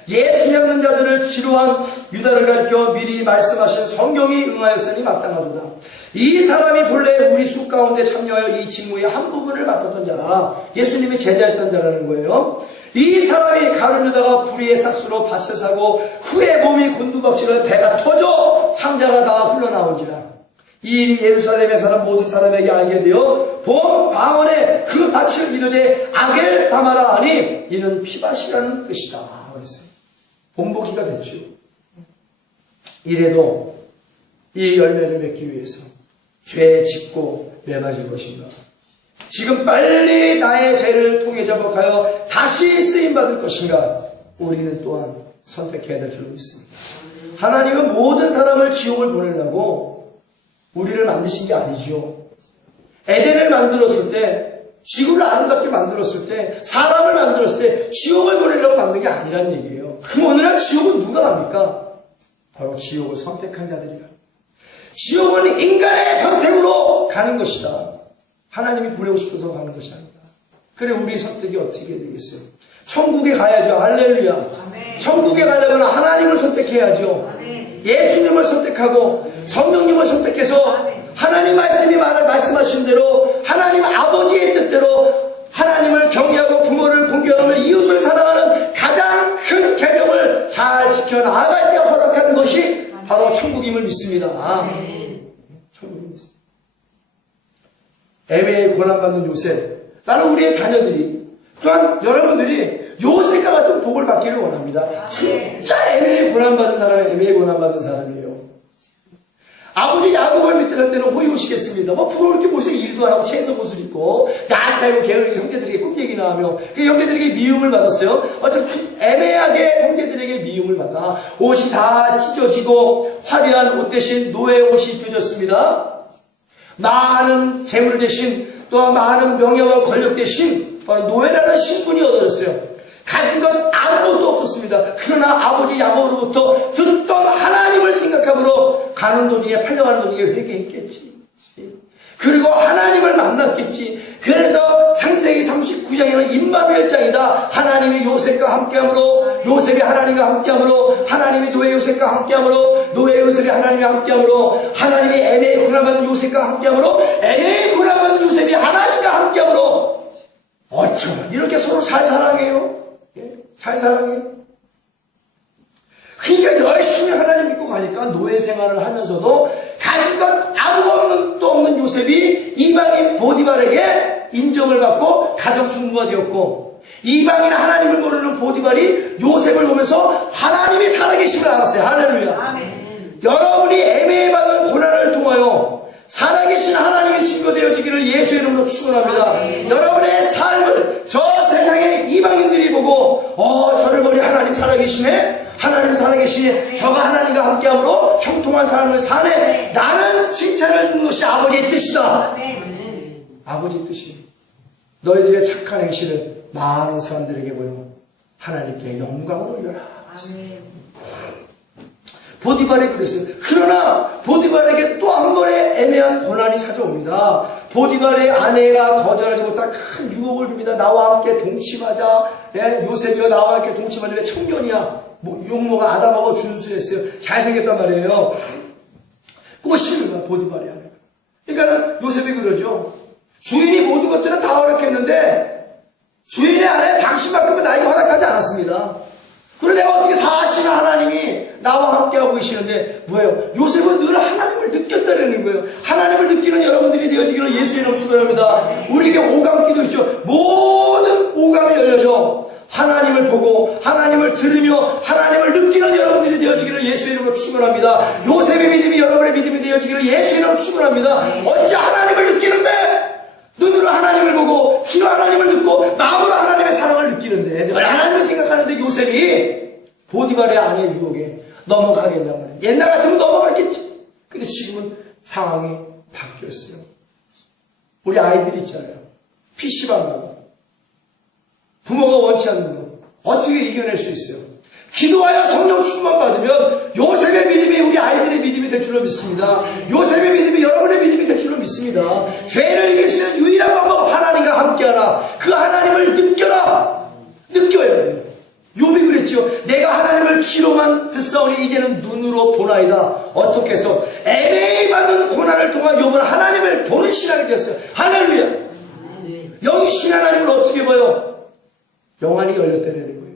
예수 믿는 자들을 지루한 유다를 가리켜 미리 말씀하신 성경이 응하였으니 마땅하도다. 이 사람이 본래 우리 수 가운데 참여하여 이 직무의 한 부분을 맡았던 자라. 예수님이 제자였던 자라는 거예요. 이 사람이 가룟 유다가 불의의 삭수로 밭을 사고 후에 몸이 곤두박질을 배가 터져 창자가 다 흘러나온지라. 이 일이 예루살렘에 사는 모든 사람에게 알게 되어 본 방언에 그 밭을 이르되 아겔 다마라 하니 이는 피밭이라는 뜻이다. 그랬어요. 본보기가 됐죠. 이래도 이 열매를 맺기 위해서 죄에 짓고 매맞을 것인가? 지금 빨리 나의 죄를 통해 자복하여 다시 쓰임받을 것인가? 우리는 또한 선택해야 될 줄 믿습니다. 하나님은 모든 사람을 지옥을 보내려고 우리를 만드신 게 아니죠. 에덴을 만들었을 때, 지구를 아름답게 만들었을 때, 사람을 만들었을 때 지옥을 보내려고 만든 게 아니라는 얘기예요. 그럼 오늘날 지옥은 누가 갑니까? 바로 지옥을 선택한 자들이 갑니다. 지옥은 인간의 선택으로 가는 것이다. 하나님이 보내고 싶어서 가는 것이 아니다. 그래 우리의 선택이 어떻게 되겠어요? 천국에 가야죠. 할렐루야. 아멘. 천국에 가려면 하나님을 선택해야죠. 아멘. 예수님을 선택하고 성령님을 선택해서 아멘. 하나님 말씀이 말씀하신 대로 하나님 아버지의 뜻대로 하나님을 경외하고 부모를 공경하며 이웃을 사랑하는 가장 큰 계명을 잘 지켜나갈 때 허락한 것이 바로 천국임을 믿습니다. 천국임을 믿습니다. 애매히 고난받는 요셉, 나는 우리의 자녀들이 또한 여러분들이 요셉과 같은 복을 받기를 원합니다. 진짜 애매히 고난받은 사람은 애매히 고난받은 사람이에요. 아버지 야곱을 밑에 살 때는 호의호식했습니다. 뭐 부러울 게 무슨 일도 안 하고 채소 옷을 입고 나타이고 게으르게 형제들에게 꿈 얘기나 하며 그 형제들에게 미움을 받았어요. 어차피 애매하게 형제들에게 미움을 받아 옷이 다 찢어지고 화려한 옷 대신 노예 옷이 입혀졌습니다. 많은 재물 대신 또 많은 명예와 권력 대신 바로 노예라는 신분이 얻어졌어요. 가진 건 아무것도 없었습니다. 그러나 아버지 야곱으로부터 듣던 하나님을 생각함으로 가는 도중에 팔려가는 도중에 회개했겠지. 그리고 하나님을 만났겠지. 그래서 창세기 39장에는 임마누엘장이다. 하나님이 요셉과 함께함으로 요셉이 하나님과 함께함으로 하나님이 노예 요셉과 함께함으로 노예 요셉이 하나님과 함께함으로 하나님이 애매히 고난받는 요셉과 함께함으로 애매히 고난받는 요셉이 하나님과 함께함으로 어쩌면 이렇게 서로 잘 사랑해요. 잘 사랑해요. 그러니까 열심히 하나님 믿고 가니까 노예 생활을 하면서도 가진 것 아무것도 없는 요셉이 이방인 보디발에게 인정을 받고 가정총무가 되었고 이방인 하나님을 모르는 보디발이 요셉을 보면서 하나님이 살아계심을 알았어요. 할렐루야. 아멘. 여러분이 애매히 받은 고난을 통하여 살아계신 하나님이 증거되어지기를 예수의 이름으로 축원합니다. 아멘. 여러분의 삶을 저 세상의 이방인들이 보고 저를 보니 하나님 살아계시네. 하나님 살아계시네. 저가 하나님과 함께함으로 형통한 삶을 사네. 나는 칭찬을 듣는 것이 아버지의 뜻이다. 아버지의 뜻이 너희들의 착한 행실을 많은 사람들에게 보여 하나님께 영광을 올려라. 보디발이 그랬어요. 그러나 보디발에게 또 한 번의 애매한 고난이 찾아옵니다. 보디발의 아내가 거절하지 못한 큰 유혹을 줍니다. 나와 함께 동침하자. 요셉이가 나와 함께 동침하자. 왜 청년이야? 용모가 아담하고 준수했어요. 잘생겼단 말이에요. 꼬시는 거야, 보디발이 아내가. 그러니까 요셉이 그러죠. 주인이 모든 것들은 다 허락했는데 주인의 아내 당신만큼은 나에게 허락하지 않았습니다. 그런데 내가 어떻게 사실은 하나님이 나와 함께하고 계시는데 뭐예요? 요셉은 늘 하나님을 느꼈다는 거예요. 하나님을 느끼는 여러분들이 되어지기를 예수의 이름으로 축원합니다. 우리에게 오감기도 있죠. 모든 오감이 열려져 하나님을 보고 하나님을 들으며 하나님을 느끼는 여러분들이 되어지기를 예수의 이름으로 축원합니다. 요셉의 믿음이 여러분의 믿음이 되어지기를 예수의 이름으로 축원합니다. 어찌 하나님을 느끼는데 눈으로 하나님을 보고 귀로 하나님을 듣고 마음으로 하나님의 사랑을 느끼는데 늘 하나님을 생각하는데 요셉이 보디발의 아내의 유혹에 넘어가겠단 말이에요. 옛날 같으면 넘어갔겠지. 근데 지금은 상황이 바뀌었어요. 우리 아이들 있잖아요. PC방 가고 부모가 원치 않는 거 어떻게 이겨낼 수 있어요? 기도하여 성령 충만 받으면 요셉의 믿음이 우리 아이들의 믿음이 될 줄로 믿습니다. 요셉의 믿음이 여러분의 믿음이 믿습니다. 죄를 이길 수 있는 유일한 방법, 하나님과 함께하라. 그 하나님을 느껴라. 느껴야 돼요. 욥이 그랬죠. 내가 하나님을 귀로만 듣사오니 이제는 눈으로 보나이다. 어떻게 해서 애매히 받는 고난을 통한 욥은 하나님을 보는 신앙이 되었어요. 할렐루야. 영이신 하나님을 어떻게 봐요? 영안이 열렸다는 거예요.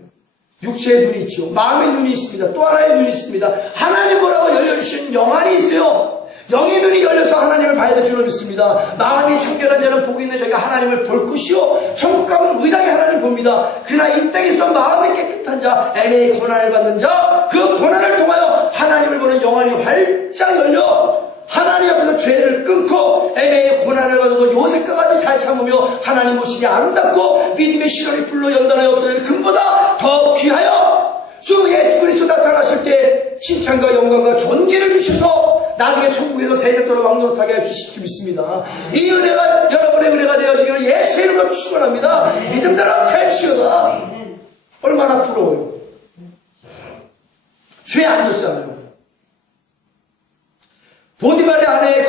육체의 눈이 있죠. 마음의 눈이 있습니다. 또 하나의 눈이 있습니다. 하나님 보라고 열려주신 영안이 있어요. 영의 눈이 열려서 하나님을 봐야 될 줄로 믿습니다. 마음이 청결한 자는 복이 있는 자가 하나님을 볼 것이요 천국 가면 의당히 하나님을 봅니다. 그러나 이 땅에서 마음이 깨끗한 자, 애매히 고난을 받는 자, 그 고난을 통하여 하나님을 보는 영안이 활짝 열려 하나님 앞에서 죄를 끊고 애매히 고난을 받아도 요셉과 같이 잘 참으며 하나님 모시기 아름답고 믿음의 시간이 불로 연단하여 없어질 금보다 더 귀하여 주 예수 그리스도 나타나실 때 칭찬과 영광과 존귀를 주셔서 나중에 천국에서 세세토록 왕노릇하게 해주실 줄 믿습니다. 이 은혜가 여러분의 은혜가 되어지기를 예수의 이름으로 축원합니다. 믿음대로 될지어다. 얼마나 부러워요. 죄 안 졌잖아요. 보디발의 아내의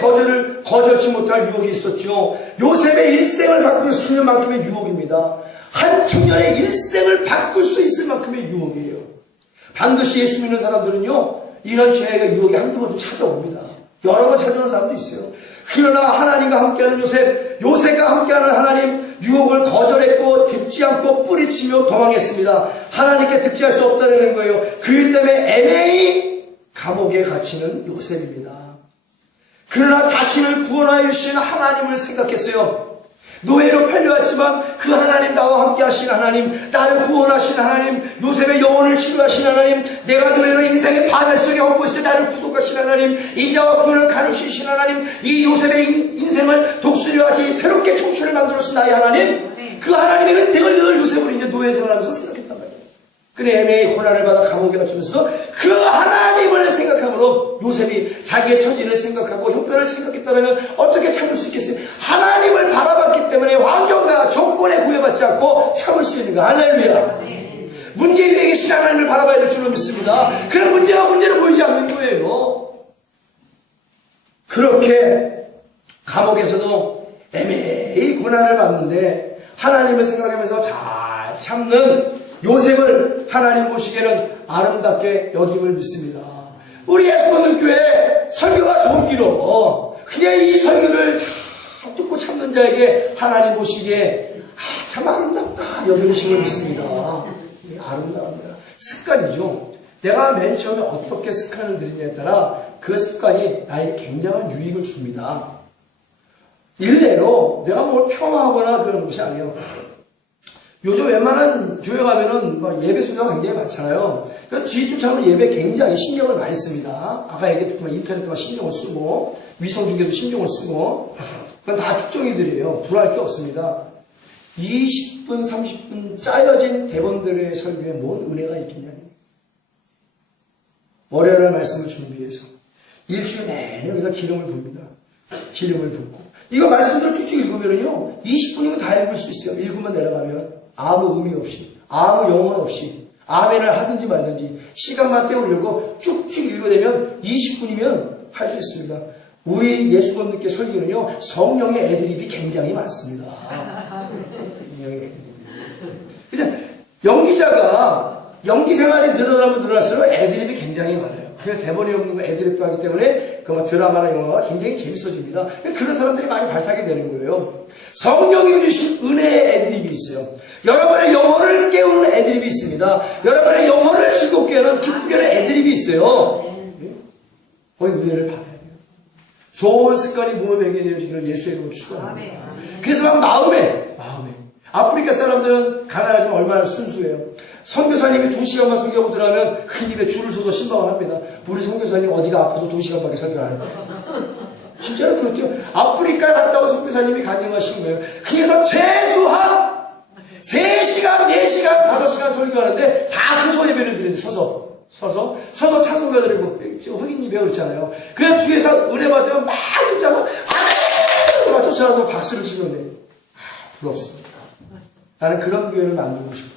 거절치 못할 유혹이 있었죠. 요셉의 일생을 바꿀 수 있는 만큼의 유혹입니다. 한 청년의 일생을 바꿀 수 있을 만큼의 유혹이에요. 반드시 예수 믿는 사람들은요, 이런 죄의 유혹이 한두 번 좀 찾아옵니다. 여러 번 찾아오는 사람도 있어요. 그러나 하나님과 함께하는 요셉과 함께하는 하나님, 유혹을 거절했고 듣지 않고 뿌리치며 도망했습니다. 하나님께 득지할 수 없다는 거예요. 그 일 때문에 애매히 감옥에 갇히는 요셉입니다. 그러나 자신을 구원하여 주시는 하나님을 생각했어요. 노예로 팔려왔지만 그 하나님, 나와 함께 하신 하나님, 나를 구원하신 하나님, 요셉의 영혼을 치료하신 하나님, 내가 노예로 인생의 파멸 속에 엎고 있을 때 나를 구속하신 하나님, 인자와 구원을 가르치신 하나님, 이 요셉의 인생을 독수리같이 새롭게 청춘을 만들어주신 나의 하나님, 그 하나님의 은택을 늘 요셉을 이제 노예 생활하면서 생각했단 말이에요. 그래 애매히 고난을 받아 감옥에 갇히면서 그 하나님을 생각함으로 요셉이 자기의 처지를 생각하고 형편을 생각했다면 어떻게 참을 수 있겠어요? 하나님을 바라봤기 때문에 환경과 조건에 구애받지 않고 참을 수 있는 거. 할렐루야. 문제 위에 계신 하나님을 바라봐야 될 줄로 믿습니다. 그런 문제가 문제로 보이지 않는 거예요. 그렇게 감옥에서도 애매히 고난을 받는데 하나님을 생각하면서 잘 참는 요셉을 하나님 보시기에는 아름답게 여김을 믿습니다. 우리 예수 믿는 교회 설교가 좋은 기로 그냥 이 설교를 잘 듣고 참는 자에게 하나님 보시기에 참 아름답다 여기심을 믿습니다. 아름답습니다. 습관이죠. 내가 맨 처음에 어떻게 습관을 들이냐에 따라 그 습관이 나에게 굉장한 유익을 줍니다. 일례로 내가 뭘 폄하하거나 그런 것이 아니에요. 요즘 웬만한 교회 가면은 예배 수요가 굉장히 많잖아요. 그러니까 뒤쪽 참으로 예배 굉장히 신경을 많이 씁니다. 아까 얘기했지만 인터넷도 신경을 쓰고 위성중계도 신경을 쓰고 그건 다 축정이들이에요. 불할 게 없습니다. 20분, 30분 짜여진 대본들의 설교에 뭔 은혜가 있겠냐니. 월요일 말씀을 준비해서 일주일 내내 여기다 기름을 붓니다. 기름을 붓고 이거 말씀대로 쭉쭉 읽으면요 20분이면 다 읽을 수 있어요. 읽으면 내려가면 아무 의미 없이 아무 영혼 없이 아멘을 하든지 말든지 시간만 때우려고 쭉쭉 읽어내면 20분이면 할 수 있습니다. 우리 예수님께 설교는요 성령의 애드립이 굉장히 많습니다. 그냥 연기자가 연기 생활이 늘어나면 늘어날수록 애드립이 굉장히 많아요. 그냥 대본이 없는 거 애드립도 하기 때문에 그 드라마나 영화가 굉장히 재밌어집니다. 그런 사람들이 많이 발탁이 되는 거예요. 성령이 주신 은혜의 애드립이 있어요. 여러분의 영혼을 깨우는 애드립이 있습니다. 여러분의 영혼을 즐겁게 하는 기쁘게 하는 애드립이 있어요. 거기 은혜를 받아야 돼요. 좋은 습관이 몸에 배게 되어지기를 예수의 이름으로 축원합니다. 그래서 막 마음에 아프리카 사람들은 가난하지만 얼마나 순수해요. 선교사님이 2시간만 설교하고 들어가면 큰 입에 줄을 서서 신방을 합니다. 우리 선교사님 어디가 아파서 2시간밖에 설교를 안 해요. 진짜로 그렇대요. 아프리카에 갔다고 선교사님이 간증하신 거예요. 그래서 최소한 3시간, 4시간, 5시간 설교하는데 다 서서 예배를 드리는데 서서 찬송가 드리고 흑인 예배 그렇잖아요. 그래서 뒤에서 은혜 받으면 막 쫓아서 막 쫓아가서 박수를 치는데 부럽습니다. 나는 그런 교회를 만들고 싶어요.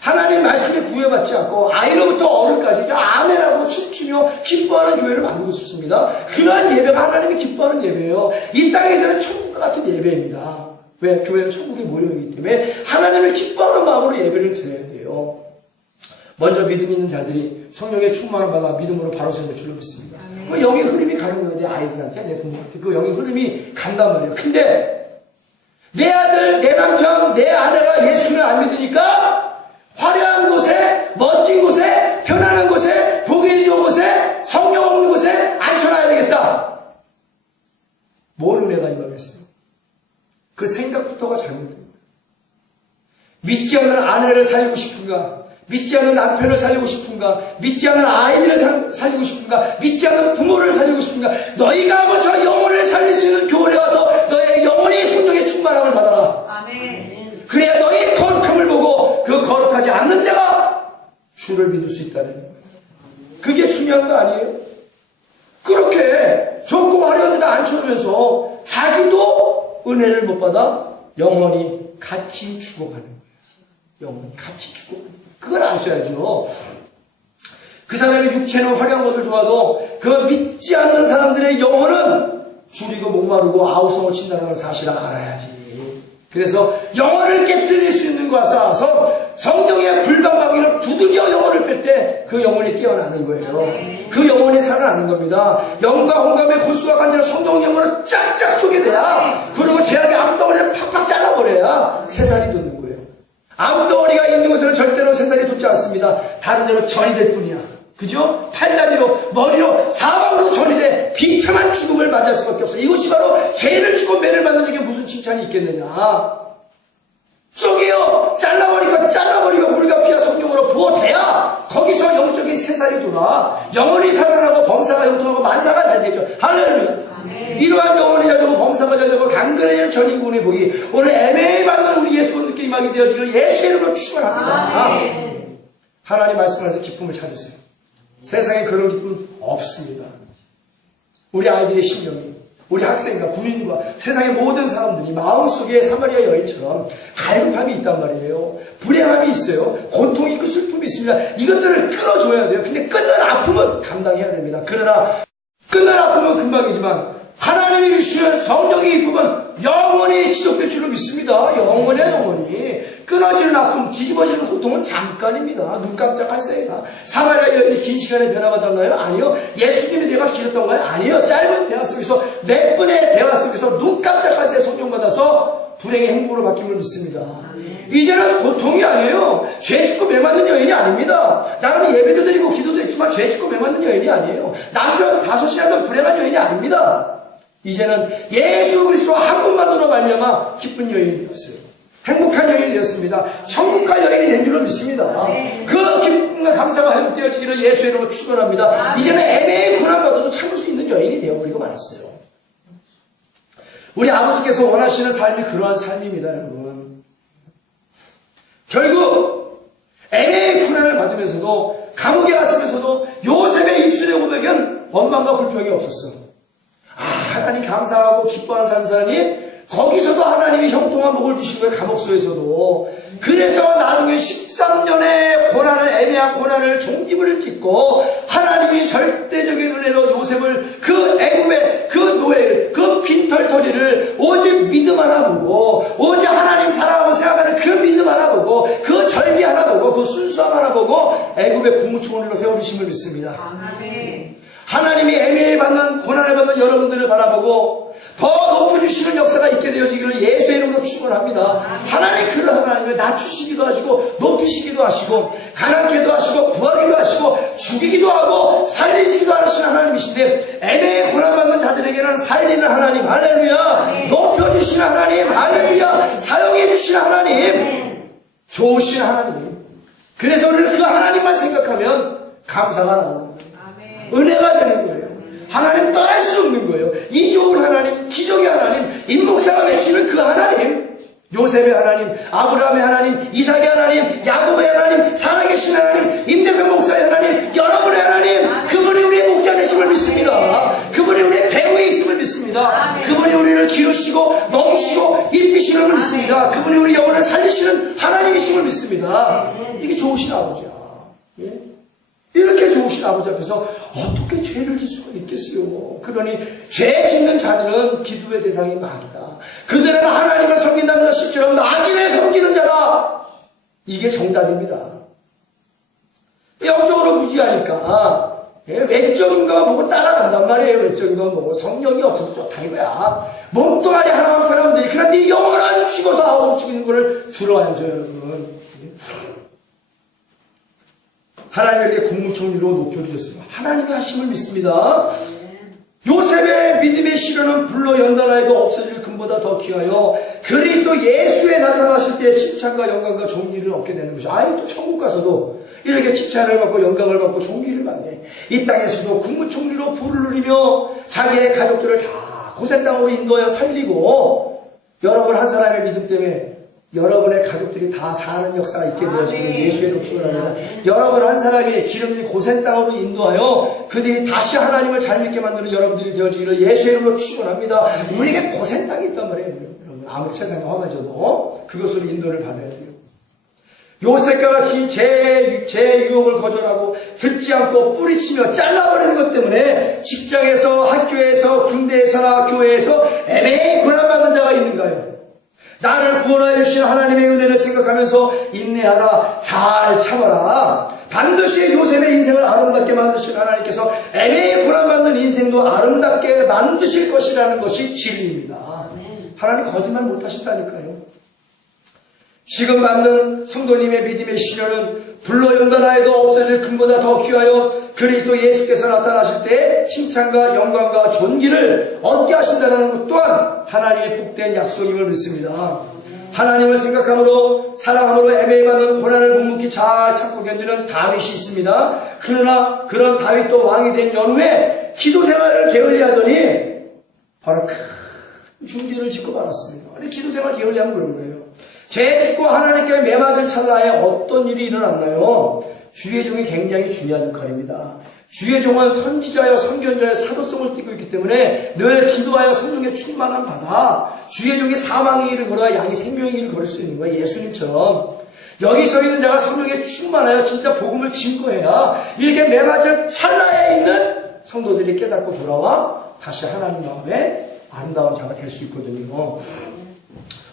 하나님 말씀에 구애받지 않고 아이로부터 어른까지 아멘하고 춤추며 기뻐하는 교회를 만들고 싶습니다. 그러한 예배가 하나님이 기뻐하는 예배예요. 이 땅에서는 천국과 같은 예배입니다. 왜? 교회는 천국에 모여있기 때문에 하나님을 기뻐하는 마음으로 예배를 드려야 돼요. 먼저 믿음 있는 자들이 성령의 충만을 받아 믿음으로 바로 세움을 줄로 믿습니다. 그 영의 흐름이 가는 거예요. 내 아이들한테, 내 부모한테. 그 영의 흐름이 간단 말이에요. 근데 내 아들, 내 남편, 내 아내가 예수를 안 믿으니까 화려한 곳에, 멋진 곳에, 편안한 곳에, 보기 좋은 곳에, 성령 없는 곳에 앉혀놔야 되겠다. 뭔 은혜가 임하겠어요? 그 생각부터가 잘못된 거예요. 믿지 않는 아내를 살리고 싶은가? 믿지 않는 남편을 살리고 싶은가? 믿지 않는 아이들을 살리고 싶은가? 믿지 않는 부모를 살리고 싶은가? 너희가 먼저 영혼을 살릴 수 있는 교회에 와서 너의 영혼이 성령의 충만함을 받아라. 아멘. 그래야 너희 거룩함을 보고 그 거룩하지 않는 자가 주를 믿을 수 있다는 거예요. 그게 중요한 거 아니에요? 그렇게 좋고 화려한 데다 앉혀놓으면서 자기도 은혜를 못 받아 영원히 같이 죽어가는 거예요. 영원히 같이 죽어가는 거예요. 그걸 아셔야죠. 그 사람의 육체는 화려한 것을 좋아도 그 믿지 않는 사람들의 영혼은 줄이고 목마르고 아우성을 친다는 사실을 알아야지. 그래서 영혼을 깨뜨릴 수 있는 곳에 와서 성령의 불방망이로 두들겨 영혼을 뺄 때 그 영혼이 깨어나는 거예요. 그 영혼이 살아나는 겁니다. 영과 혼감의 고수와 간절한 성령 영혼을 쫙쫙 쪼개내야, 그리고 죄악의 암덩어리를 팍팍 잘라버려야 새살이 돋는 거예요. 암덩어리가 있는 곳에는 절대로 새살이 돋지 않습니다. 다른 데로 전이 될 뿐이야. 그죠? 팔다리로, 머리로, 사방으로 전이 돼 비참한 죽음을 맞이할 수밖에 없어요. 이것이 바로 죄를 지고 매를 맞는 적에 무슨 칭찬이 있겠느냐. 쪼개요! 잘라버리고 물과 피와 성령으로 부어대야 거기서 영적인 새살이 돌아 영혼이 살아나고 범사가 형통하고 만사가 잘 되죠. 할렐루야. 이러한 영혼이 잘 되고 범사가 잘 되고 강건해지는 전인군의 복이 오늘 애매히 받는 우리 예수 믿게 임하게 되어지기를 예수의 이름으로 축원합니다. 하나님 말씀하셔서 기쁨을 찾으세요. 세상에 그런 기쁨은 없습니다. 우리 아이들의 심령이, 우리 학생과 군인과 세상의 모든 사람들이 마음속에 사마리아 여인처럼 갈급함이 있단 말이에요. 불행함이 있어요. 고통이 있고 슬픔이 있습니다. 이것들을 끊어줘야 돼요. 근데 끊는 아픔은 감당해야 됩니다. 그러나 끊는 아픔은 금방이지만 하나님이 주시는 성령의 기쁨은 영원히 지속될 줄로 믿습니다. 영원히 끊어지는 아픔, 뒤집어지는 고통은 잠깐입니다. 눈 깜짝할 새이나. 사마리아 여인이 긴 시간에 변화받았나요? 아니요. 예수님이 내가 길었던가요? 아니요. 짧은 대화 속에서, 몇 분의 대화 속에서 눈 깜짝할 새 성령 받아서 불행의 행복으로 바뀜을 믿습니다. 이제는 고통이 아니에요. 죄 짓고 매 맞는 여인이 아닙니다. 나는 예배도 드리고 기도도 했지만 죄 짓고 매 맞는 여인이 아니에요. 남편 5이라도 불행한 여인이 아닙니다. 이제는 예수 그리스도 한 분만으로 말미암아 기쁜 여인이 되었어요. 행복한 여인이 되었습니다. 천국과 여인이 된 줄로 믿습니다. 그 기쁨과 감사가 회복되어지기를 예수의 이름으로 축원합니다. 이제는 애매히 고난받아도 참을 수 있는 여인이 되어버리고 말았어요. 우리 아버지께서 원하시는 삶이 그러한 삶입니다, 여러분. 결국 애매히 고난을 받으면서도 감옥에 갔으면서도 요셉의 입술의 고백은 원망과 불평이 없었어. 하나님 감사하고 기뻐하는 삶 사람이 거기서도 하나님이 형통한 복을 주신 거예요. 감옥소에서도. 그래서 나중에 13년의 고난을, 애매한 고난을 종지부를 찍고 하나님이 절대적인 은혜로 요셉을 그 애굽의 그 노예를, 그 빈털터리를 오직 믿음 하나 보고, 오직 하나님 사랑하고 생각하는 그 믿음 하나 보고, 그 절기 하나 보고, 그 순수함 하나 보고 애굽의 국무총리로 세워주심을 믿습니다. 아멘. 하나님이 애매히 받는 고난을 받는 여러분들을 바라보고 더 높여주시는 역사가 있게 되어지기를 예수의 이름으로 축원합니다. 하나님 그런 하나님을 낮추시기도 하시고 높이시기도 하시고 가난케도 하시고 부하기도 하시고 죽이기도 하고 살리시기도 하시는 하나님이신데 애매히 고난받는 자들에게는 살리는 하나님 할렐루야. 높여주시는 하나님 할렐루야. 사용해주시는 하나님 좋으신 하나님. 그래서 우리는 그 하나님만 생각하면 감사가 나오는 거예요. 은혜가 되는 거예요. 하나님 떠날 수 없는 거예요. 이 좋은 하나님, 기적의 하나님, 임목사가 외치는 그 하나님, 요셉의 하나님, 아브라함의 하나님, 이삭의 하나님, 야곱의 하나님, 살아계신 하나님, 임대성 목사의 하나님, 여러분의 하나님, 그분이 우리의 목자 되심을 믿습니다. 그분이 우리의 배후에 있음을 믿습니다. 그분이 우리를 기르시고 먹이시고 입히시는 걸 믿습니다. 그분이 우리 영혼을 살리시는 하나님이심을 믿습니다. 이게 좋으신 아버지야. 예? 이렇게 좋으신 아버지 앞에서 어떻게 죄를 질 수가 있겠어요? 그러니 죄 짓는 자들은 기도의 대상이 마귀다. 그들은 하나님을 섬긴다면서 실제로 마귀를 섬기는 자다. 이게 정답입니다. 영적으로 무지하니까 외적인 것만 보고 따라간단 말이에요. 외적인 것만 보고 성령이 없어도 좋다 이거야. 몸뚱아리 하나만 편하면 되지. 그런데 네 영혼은 죽어서 아우성 죽이는 거를 들어야죠, 여러분. 하나님에게 국무총리로 높여주셨어요. 하나님의 하심을 믿습니다. 요셉의 믿음의 시련은 불로 연단하여도 없어질 금보다 더 귀하여 그리스도 예수에 나타나실 때 칭찬과 영광과 존귀를 얻게 되는 것이죠. 아이 또 천국 가서도 이렇게 칭찬을 받고 영광을 받고 존귀를 받네. 이 땅에서도 국무총리로 부를 누리며 자기의 가족들을 다 고센 땅으로 인도하여 살리고 여러분 한 사람의 믿음 때문에 여러분의 가족들이 다 사는 역사가 있게 되어지는 예수의 이름으로 축원합니다. 여러분 한 사람이 기름진 고센 땅으로 인도하여 그들이 다시 하나님을 잘 믿게 만드는 여러분들이 되어지기를 예수의 이름으로 축원합니다. 우리에게 고센 땅이 있단 말이에요. 여러분 아무리 세상이 험해져도 그것으로 인도를 받아야 돼요. 요셉과 같이 제 유혹을 거절하고 듣지 않고 뿌리치며 잘라버리는 것 때문에 직장에서 학교에서 군대에서나 교회에서 애매히 고난받는 자가 있는가요? 나를 구원하여 주신 하나님의 은혜를 생각하면서 인내하라, 잘 참아라. 반드시 요셉의 인생을 아름답게 만드신 하나님께서 애매히 고난받는 인생도 아름답게 만드실 것이라는 것이 진리입니다. 하나님 거짓말 못하신다니까요. 지금 받는 성도님의 믿음의 시련은 불로 연단하여도 없어질 금보다 더 귀하여 그리스도 예수께서 나타나실 때 칭찬과 영광과 존귀를 얻게 하신다는 것 또한 하나님의 복된 약속임을 믿습니다. 하나님을 생각함으로 사랑함으로 애매히 받는 고난을 묵묵히 잘 참고 견디는 다윗이 있습니다. 그러나 그런 다윗도 왕이 된 연후에 기도 생활을 게을리하더니 바로 큰 중죄를 짓고 말았습니다. 아니 기도 생활 게을리하면 그런 거예요. 죄 짓고 하나님께 매맞을 찰나에 어떤 일이 일어났나요? 주의 종이 굉장히 중요한 역할입니다. 주의 종은 선지자여 선견자여 사도성을 띠고 있기 때문에 늘 기도하여 성령의 충만함 받아 주의 종이 사망의 길을 걸어야 양이 생명의 길을 걸을 수 있는 거예요. 예수님처럼 여기 서 있는 자가 성령에 충만하여 진짜 복음을 증거해야 이렇게 매맞을 찰나에 있는 성도들이 깨닫고 돌아와 다시 하나님 마음에 아름다운 자가 될 수 있거든요.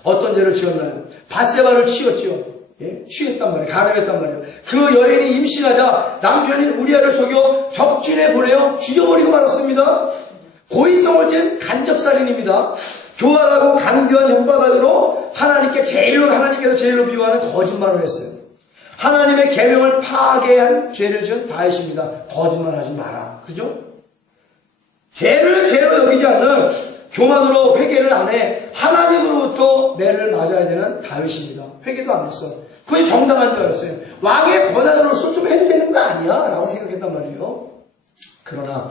어떤 죄를 지었나요? 밧세바를 치었지요. 예? 취했단 말이에요. 가늠했단 말이에요. 그 여인이 임신하자 남편인 우리아를 속여 적진에 보내어 죽여버리고 말았습니다. 고의성을 띤 간접살인입니다. 교활하고 간교한 혓바닥으로 하나님께서 제일로 비유하는 거짓말을 했어요. 하나님의 계명을 파괴한 죄를 지은 다윗입니다. 거짓말하지 마라. 그죠? 죄를 죄로 여기지 않는 교만으로 회개를 안 해 하나님으로부터 매를 맞아야 되는 다윗입니다. 회개도 안 했어. 그것이 정당한 줄 알았어요. 왕의 권한으로서 좀 해도 되는 거 아니야? 라고 생각했단 말이에요. 그러나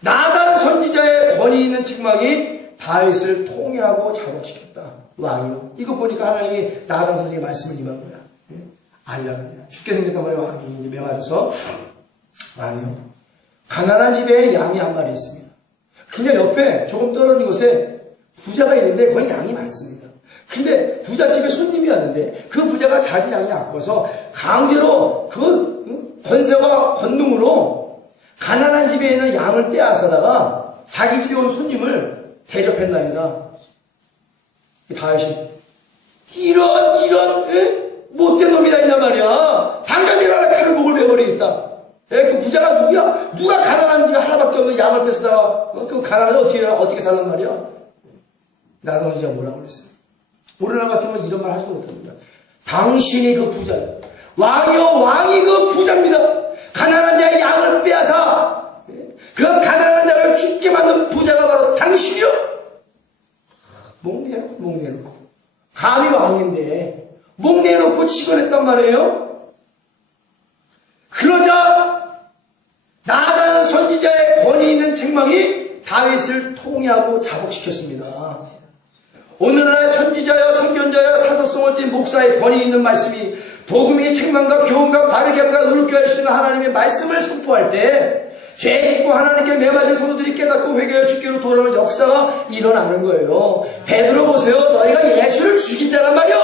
나단 선지자의 권위 있는 책망이 다윗을 통회하고 자복시켰다. 왕이요. 이거 보니까 하나님이 나단 선지자의 말씀을 임한 거야. 알려면 죽게 생겼단 말이에요. 왕이 이제 매맞아서 왕이요. 가난한 집에 양이 한 마리 있습니다. 그냥 옆에 조금 떨어진 곳에 부자가 있는데 거기 양이 많습니다. 근데 부잣집에 손님이 왔는데 그 부자가 자기 양이 아까워서 강제로 그 권세와 권능으로 가난한 집에 있는 양을 빼앗아다가 자기 집에 온 손님을 대접했나이다. 다윗이 이런 못된 놈이다 이란 말이야. 당장 일어나 칼을 목을 베어버리겠다. 그 부자가 누구야? 누가 가난한 집에 하나밖에 없는 양을 뺏어다가 그 가난을 어떻게 살란 말이야? 나도 진짜 뭐라고 그랬어요? 오늘날 같으면 이런 말 하지도 못합니다. 당신이 그 부자예요. 왕이요 왕이 그 부자입니다. 가난한 자의 양을 빼앗아 그 가난한 자를 죽게 만든 부자가 바로 당신이요. 목 내놓고 감히 왕인데 목 내놓고 치고냈단 말이에요. 그러자 나단 선지자의 권위 있는 책망이 다윗을 통회하고 자복시켰습니다. 오늘날의 선지자여 선견자여 사도성을 띤 목사의 권위 있는 말씀이 복음이 책망과 교훈과 바르게 함과 의롭게 할 수 있는 하나님의 말씀을 선포할 때 죄 짓고 하나님께 매맞은 성도들이 깨닫고 회개하여 주께로 돌아오는 역사가 일어나는 거예요. 베드로 보세요. 너희가 예수를 죽인 자란 말이요.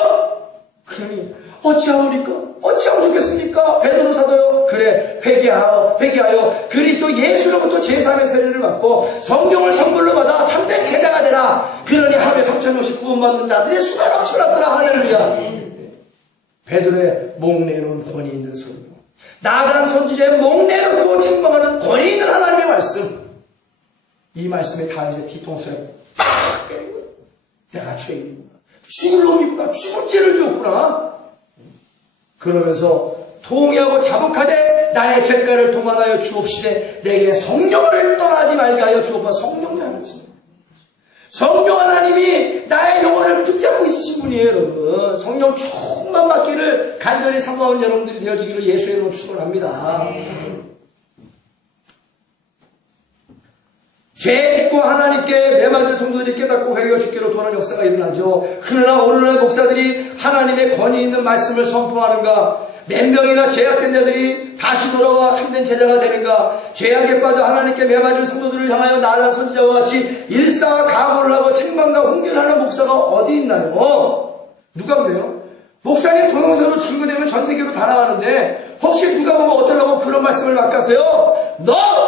그러니 어찌하오니까? 어찌하면 좋겠습니까? 베드로 사도요. 그래, 회개하여 그리스도 예수로부터 제3의 세례를 받고 성령을 선물로 받아 참된 제자가 되라. 그러니 하루에 3,000명씩 구원받는 자들의 수가 넘쳐났더라. 할렐루야. 베드로의 목내놓은 권위 있는 설교, 나다란 선지자의 목내놓고 책망하는 권위 있는 하나님의 말씀, 이 말씀에 다윗의 뒤통수에 빡 때리고, 내가 죄인이구나, 죽을 놈이구나, 죽을 죄를 지었구나. 그러면서 통회하고 자복하되 나의 죄가를 도말하여 주옵시되 내게 성령을 떠나지 말게 하여 주옵소서. 성령 하나님, 성령 하나님이 나의 영혼을 붙잡고 있으신 분이에요, 여러분. 성령 충만 받기를 간절히 사모하는 여러분들이 되어지기를 예수의 이름으로 축원합니다. 죄 짓고 하나님께 매맞은 성도들이 깨닫고 회개가 주께로 돌아오는 역사가 일어나죠. 그러나 오늘날 목사들이 하나님의 권위 있는 말씀을 선포하는가? 몇 명이나 죄악된 자들이 다시 돌아와 참된 제자가 되는가? 죄악에 빠져 하나님께 매맞은 성도들을 향하여 나아간 선지자와 같이 일사각오를 하고 책망과 훈계하는 목사가 어디 있나요? 누가 그래요? 목사님 동영상으로 증거되면 전 세계로 다 나가는데 혹시 누가 보면 어쩌려고 그런 말씀을 맡겼어요? 너!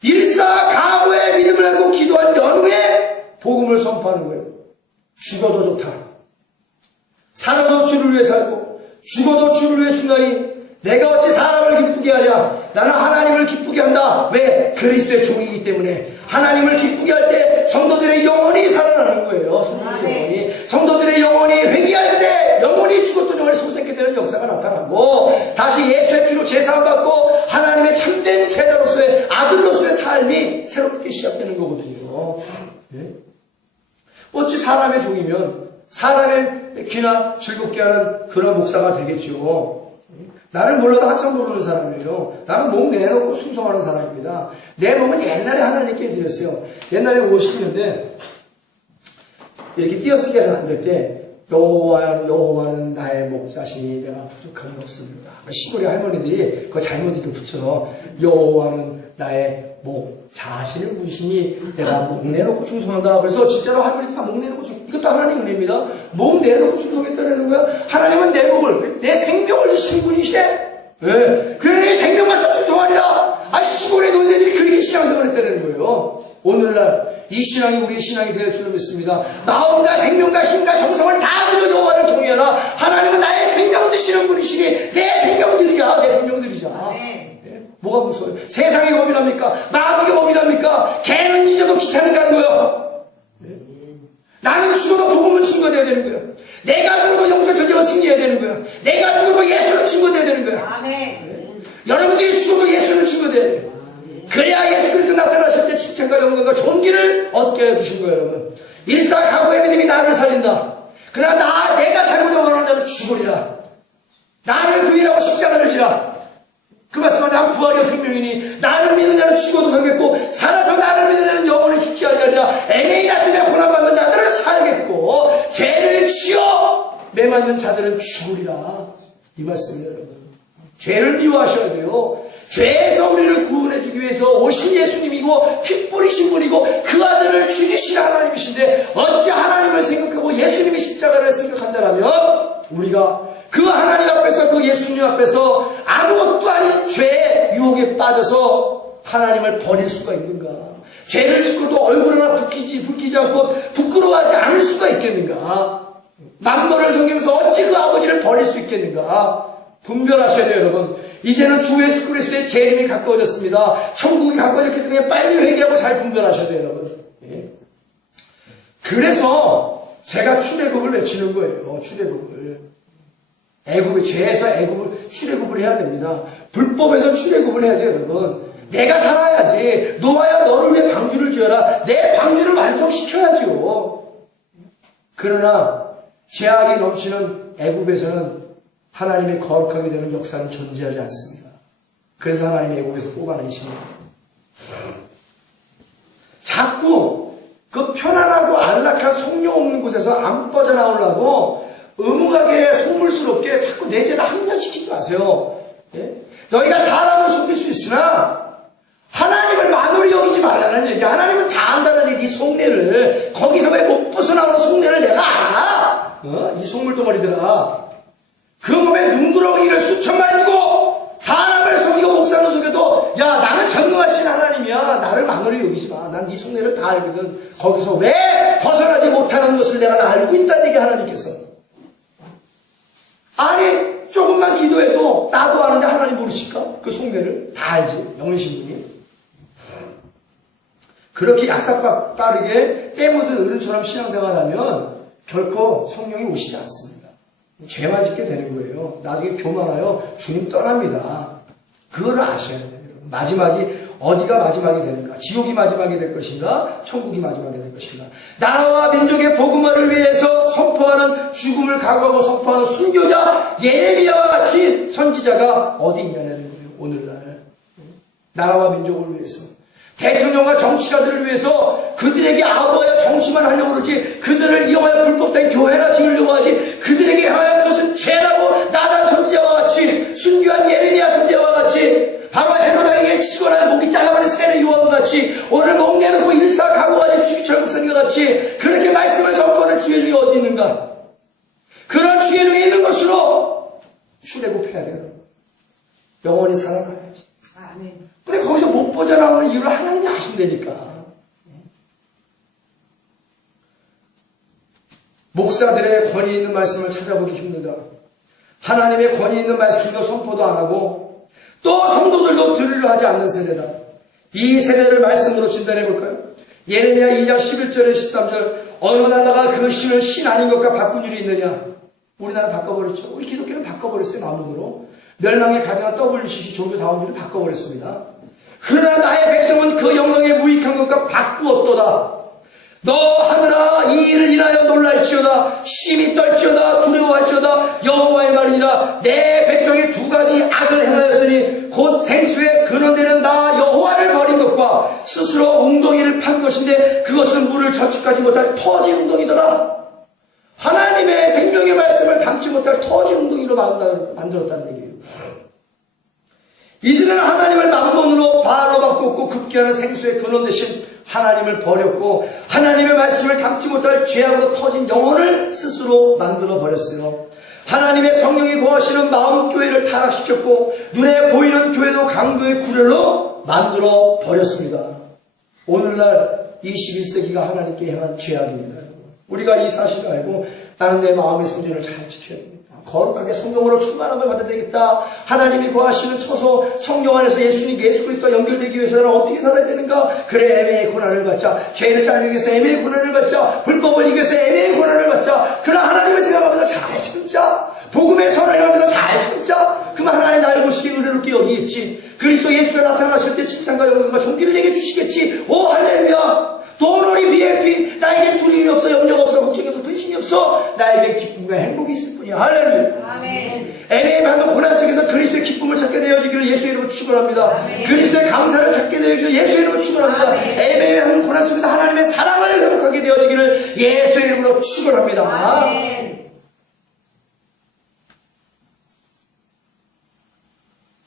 일사각오의 믿음을 하고 기도한 연후에 복음을 선포하는 거예요. 죽어도 좋다. 살아도 주를 위해 살고 죽어도 주를 위해 죽나니 내가 어찌 사람을 기쁘게 하랴. 나는 하나님을 기쁘게 한다. 왜? 그리스도의 종이기 때문에. 하나님을 기쁘게 할 때 성도들의 영혼이 살아나는 거예요. 성도들의 영혼이 회개할 때 영혼이 죽었던 영혼이 소생케 되는 역사가 나타나고 다시 예수의 피로 제사받고 하나님의 참된 제자로서의 아들로서의 삶이 새롭게 시작되는 거거든요. 네? 어찌 사람의 종이면 사람의 귀나 즐겁게 하는 그런 목사가 되겠죠. 나를 몰라도 한참 모르는 사람이에요. 나는 몸 내놓고 순종하는 사람입니다. 내 몸은 옛날에 하나님께 드렸어요. 옛날에 50년대 이렇게 띄어쓰기가 잘 안 될 때 여호와는 나의 목자시니 내가 부족함이 없습니다. 시골의 할머니들이 그거 잘못 이렇게 붙여서 여호와는 나의 목자신을 부시니 내가 목 내놓고 충성한다. 그래서 진짜로 할머니가 다 목 내놓고 이것도 하나님 은혜입니다. 목 내놓고 충성했다는 거야. 하나님은 내 목을 내 생명을 주신 분이시대. 왜? 그래 내 생명 맞춰 충성하리라. 시골의 노인네들이 그렇게 신앙생활을 했다는 거예요. 오늘날 이 신앙이 우리의 신앙이 될 줄을 믿습니다. 마음과 생명과 힘과 정성을 다 들여 여호와를 경외하라. 하나님은 나의 생명 드시는 분이시니 내 생명 드리자. 내 생명 드리자. 네? 뭐가 무서워요? 세상이 고민합니까? 마귀가 고민합니까? 개는 짖어도 귀찮은가 하는 거예요. 네? 나는 죽어도 복음은 증거되어야 되는 거예요. 내가 죽어도 영적 전쟁을 승리해야 되는 거예요. 내가 죽어도 예수는 증거되어야 되는 거예요. 네? 여러분들이 죽어도 예수는 증거되어야 돼요. 그래야 예수 그리스도 나타나실 때 칭찬과 영광과 존귀를 얻게 해주신 거예요, 여러분. 일사각오의 믿음이 나를 살린다. 그러나 내가 살고자 원하는 자는 죽으리라. 나를 부인하고 십자가를 지라. 그 말씀은 난 부활이요 생명이니 나를 믿는 자는 죽어도 살겠고 살아서 나를 믿는 자는 영원히 죽지 아니하리라. 애매이나 때문에 고난받는 자들은 살겠고 죄를 지어 매맞는 자들은 죽으리라. 이 말씀이에요, 여러분. 죄를 미워하셔야 돼요. 죄에서 우리를 구원해주기 위해서 오신 예수님이고 피 뿌리신 분이고 그 아들을 죽이신 하나님이신데 어찌 하나님을 생각하고 예수님의 십자가를 생각한다라면 우리가 그 하나님 앞에서 그 예수님 앞에서 아무것도 아닌 죄의 유혹에 빠져서 하나님을 버릴 수가 있는가? 죄를 짓고도 얼굴 하나 붉히지 않고 부끄러워하지 않을 수가 있겠는가? 만물을 섬기면서 어찌 그 아버지를 버릴 수 있겠는가? 분별하셔야 돼요, 여러분. 이제는 주 예수 그리스도의 재림이 가까워졌습니다. 천국이 가까워졌기 때문에 빨리 회개하고 잘 분별하셔야 돼요, 여러분. 예. 그래서 제가 출애굽을 외치는 거예요. 출애굽을. 애굽의 죄에서 애굽을 출애굽을 해야 됩니다. 불법에서 출애굽을 해야 돼요, 여러분. 내가 살아야지. 노아야 너를 위해 방주를 지어라. 내 방주를 완성시켜야죠. 그러나 죄악이 넘치는 애굽에서는 하나님의 거룩하게 되는 역사는 존재하지 않습니다. 그래서 하나님이 애굽에서 뽑아내십니다. 자꾸 그 편안하고 안락한 성령 없는 곳에서 안 빠져나오려고 의무하게 속물스럽게 자꾸 내 죄를 항변시키지 마세요. 예? 너희가 사람을 속일 수 있으나 하나님을 만으로 여기지 말라는 얘기. 하나님은 다 안다는 얘기. 네 속내를 거기서 왜 못 벗어나오는 속내를 내가 알아. 이 속물덩어리들아. 부리지 마. 난 네 속내를 다 알거든. 거기서 왜 벗어나지 못하는 것을 내가 알고 있다는 얘기 하나님께서. 아니 조금만 기도해도 나도 아는데 하나님 모르실까? 그 속내를 다 알지. 영신분이. 그렇게 약삭 빠르게 때 묻은 어른처럼 신앙생활하면 결코 성령이 오시지 않습니다. 죄만 짓게 되는 거예요. 나중에 교만하여 주님 떠납니다. 그거를 아셔야 돼요. 마지막이 어디가 마지막이 되는가? 지옥이 마지막이 될 것인가? 천국이 마지막이 될 것인가? 나라와 민족의 복음화를 위해서 선포하는, 죽음을 각오하고 선포하는 순교자 예레미야와 같이 선지자가 어디 있냐는 거예요. 오늘날 나라와 민족을 위해서, 대통령과 정치가들을 위해서 그들에게 아부하여 정치만 하려고 그러지, 그들을 이용하여 불법된 교회나 지으려고 하지, 그들에게 향하여 그것은 죄라고 나단 선지자와 같이, 순교한 예레미야 선지자와 같이, 바로 헤로다에게 치거나 목이 잘라버린 세례 요한과 같이, 오늘 목 내놓고 일사각오하지 주기철 목사님과 같이 그렇게 말씀을 선포하는 주의 중에 어디 있는가? 그런 주의 중에 있는 것으로 출애굽해야 돼요. 영원히 살아가야지. 아멘. 그래 거기서 못 벗어나오는 이유를 하나님이 아신다니까. 목사들의 권위 있는 말씀을 찾아보기 힘들다. 하나님의 권위 있는 말씀도 선포도 안 하고 또 성도들도 들으려 하지 않는 세대다. 이 세대를 말씀으로 진단해 볼까요? 예레미야 2장 11절에 13절, 어느 나라가 그 신을 신 아닌 것과 바꾼 일이 있느냐? 우리나라 바꿔버렸죠. 우리 기독교는 바꿔버렸어요. 마음으로. 멸망의 가증한 WCC 종교다운들을 바꿔버렸습니다. 그러나 나의 백성은 그 영광에 무익한 것과 바꾸었도다. 너 하늘아 이 일을 인하여 놀랄지어다. 심히 떨지어다. 두려워할지어다. 여호와의 말이니라. 내 백성이 두 가지 악을 행하였으니 곧 생수에 근원되는 나 여호와를 버린 것과 스스로 웅덩이를 판 것인데 그것은 물을 저축하지 못할 터진 웅덩이더라. 하나님의 생명의 말씀을 담지 못할 터진 웅덩이로 만들었다는 얘기예요. 이들은 하나님을 만몬으로 바로 바꿨고 급기야는 생수의 근원 대신 하나님을 버렸고 하나님의 말씀을 담지 못할 죄악으로 터진 영혼을 스스로 만들어 버렸어요. 하나님의 성령이 거하시는 마음교회를 타락시켰고 눈에 보이는 교회도 강도의 구렬로 만들어 버렸습니다. 오늘날 21세기가 하나님께 행한 죄악입니다. 우리가 이 사실을 알고 나는 내 마음의 성전을 잘 지켜야 됩니다. 거룩하게 성령으로 충만함을 받아야 되겠다. 하나님이 거하시는 처소 성령 안에서 예수님 예수 그리스도와 연결되기 위해서는 어떻게 살아야 되는가? 그래 애매의 고난을 받자. 죄를 짜기 위해서 애매의 고난을 받자. 불법을 이기 위해서 애매의 고난을 받자. 그러나 하나님을 생각하면서 잘 참자. 복음의 선을 하면서 잘 참자. 그만 하나님 나를 보시기에 의롭게 여기겠지. 그리스도 예수가 나타나실 때 칭찬과 영광과 존귀를 내게 주시겠지. 오 할렐루야. 도노리 VIP 나에게 두려움이 없어, 염려가 없어, 걱정이 없어, 근심이 없어. 나에게 기쁨과 행복이 있을 뿐이야. 할렐루야. 아멘. 애매히 받는 고난 속에서 그리스도의 기쁨을 찾게 되어지기를 예수의 이름으로 축원합니다. 아멘. 그리스도의 감사를 찾게 되어지기를 예수의 이름으로 축원합니다. 애매히 받는 고난 속에서 하나님의 사랑을 회복하게 되어지기를 예수의 이름으로 축원합니다. 아멘.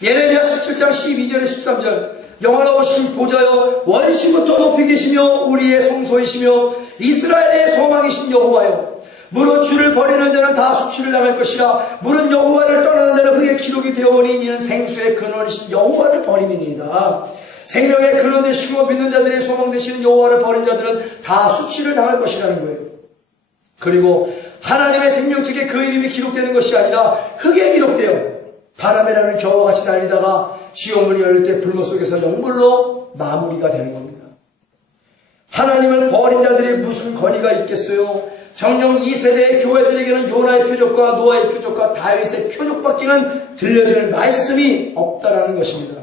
예레미야 17장 12절에 13절, 영원하신 보좌여 원시부터 높이 계시며 우리의 성소이시며 이스라엘의 소망이신 여호와여, 무릇 주를 버리는 자는 다 수치를 당할 것이라. 무릇 여호와를 떠나는 자는 그의 기록이 되어오니 이는 생수의 근원이신 여호와를 버림이니이다. 생명의 근원 되시고 믿는 자들의 소망 되시는 여호와를 버린 자들은 다 수치를 당할 것이라는 거예요. 그리고 하나님의 생명책에 그 이름이 기록되는 것이 아니라 흙에 기록되어 바람에 나는 겨와 같이 날리다가 지옥문이 열릴 때 불못 속에서 영물로 마무리가 되는 겁니다. 하나님을 버린 자들이 무슨 권위가 있겠어요? 정녕 이 세대의 교회들에게는 요나의 표적과 노아의 표적과 다윗의 표적밖에는 들려질 말씀이 없다라는 것입니다.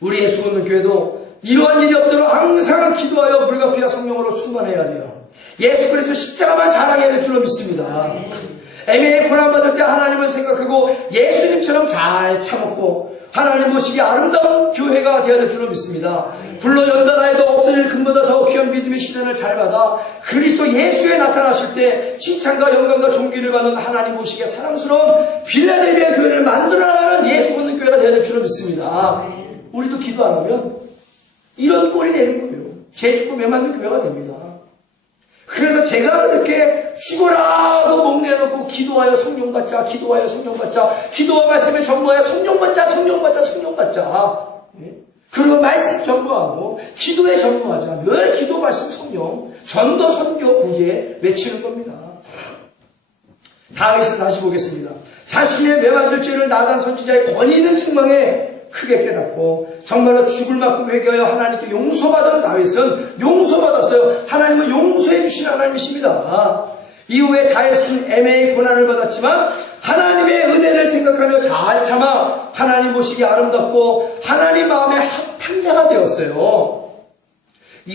우리 예수 믿는 교회도 이러한 일이 없도록 항상 기도하여 물과 피와 성령으로 충만해야 돼요. 예수 그리스도 십자가만 자랑해야 될 줄로 믿습니다. 애매히 고난받을 때 하나님을 생각하고 예수님처럼 잘 참았고 하나님 보시기에 아름다운 교회가 되어야 될 줄로 믿습니다. 불로 연단하여도 없어질 금보다 더 귀한 믿음의 시련을 잘 받아 그리스도 예수에 나타나실 때 칭찬과 영광과 존귀를 받는 하나님 보시기에 사랑스러운 빌라델비아 교회를 만들어 나가는 예수 믿는 교회가 되어야 될 줄로 믿습니다. 우리도 기도 안 하면 이런 꼴이 되는 거예요. 제 축복에 맞는 교회가 됩니다. 그래서 제가 이렇게 죽어라고 목 내놓고 기도하여 성령 받자, 기도하여 성령 받자, 기도와 말씀에 전부하여 성령 받자, 성령 받자, 성령 받자. 그 그리고 말씀 전무하고 기도에 전무하자. 늘 기도, 말씀, 성령, 전도, 선교, 구제 외치는 겁니다. 다윗은 다시 보겠습니다. 자신의 매맞을 죄를 나단 선지자의 권위 있는 책망에 크게 깨닫고 정말로 죽을 만큼 회개하여 하나님께 용서받은 다윗은 용서받았어요. 하나님은 용서해 주신 하나님이십니다. 이후에 다윗은 애매히 고난을 받았지만 하나님의 은혜를 생각하며 잘 참아 하나님 보시기 아름답고 하나님 마음에 합한 자가 되었어요.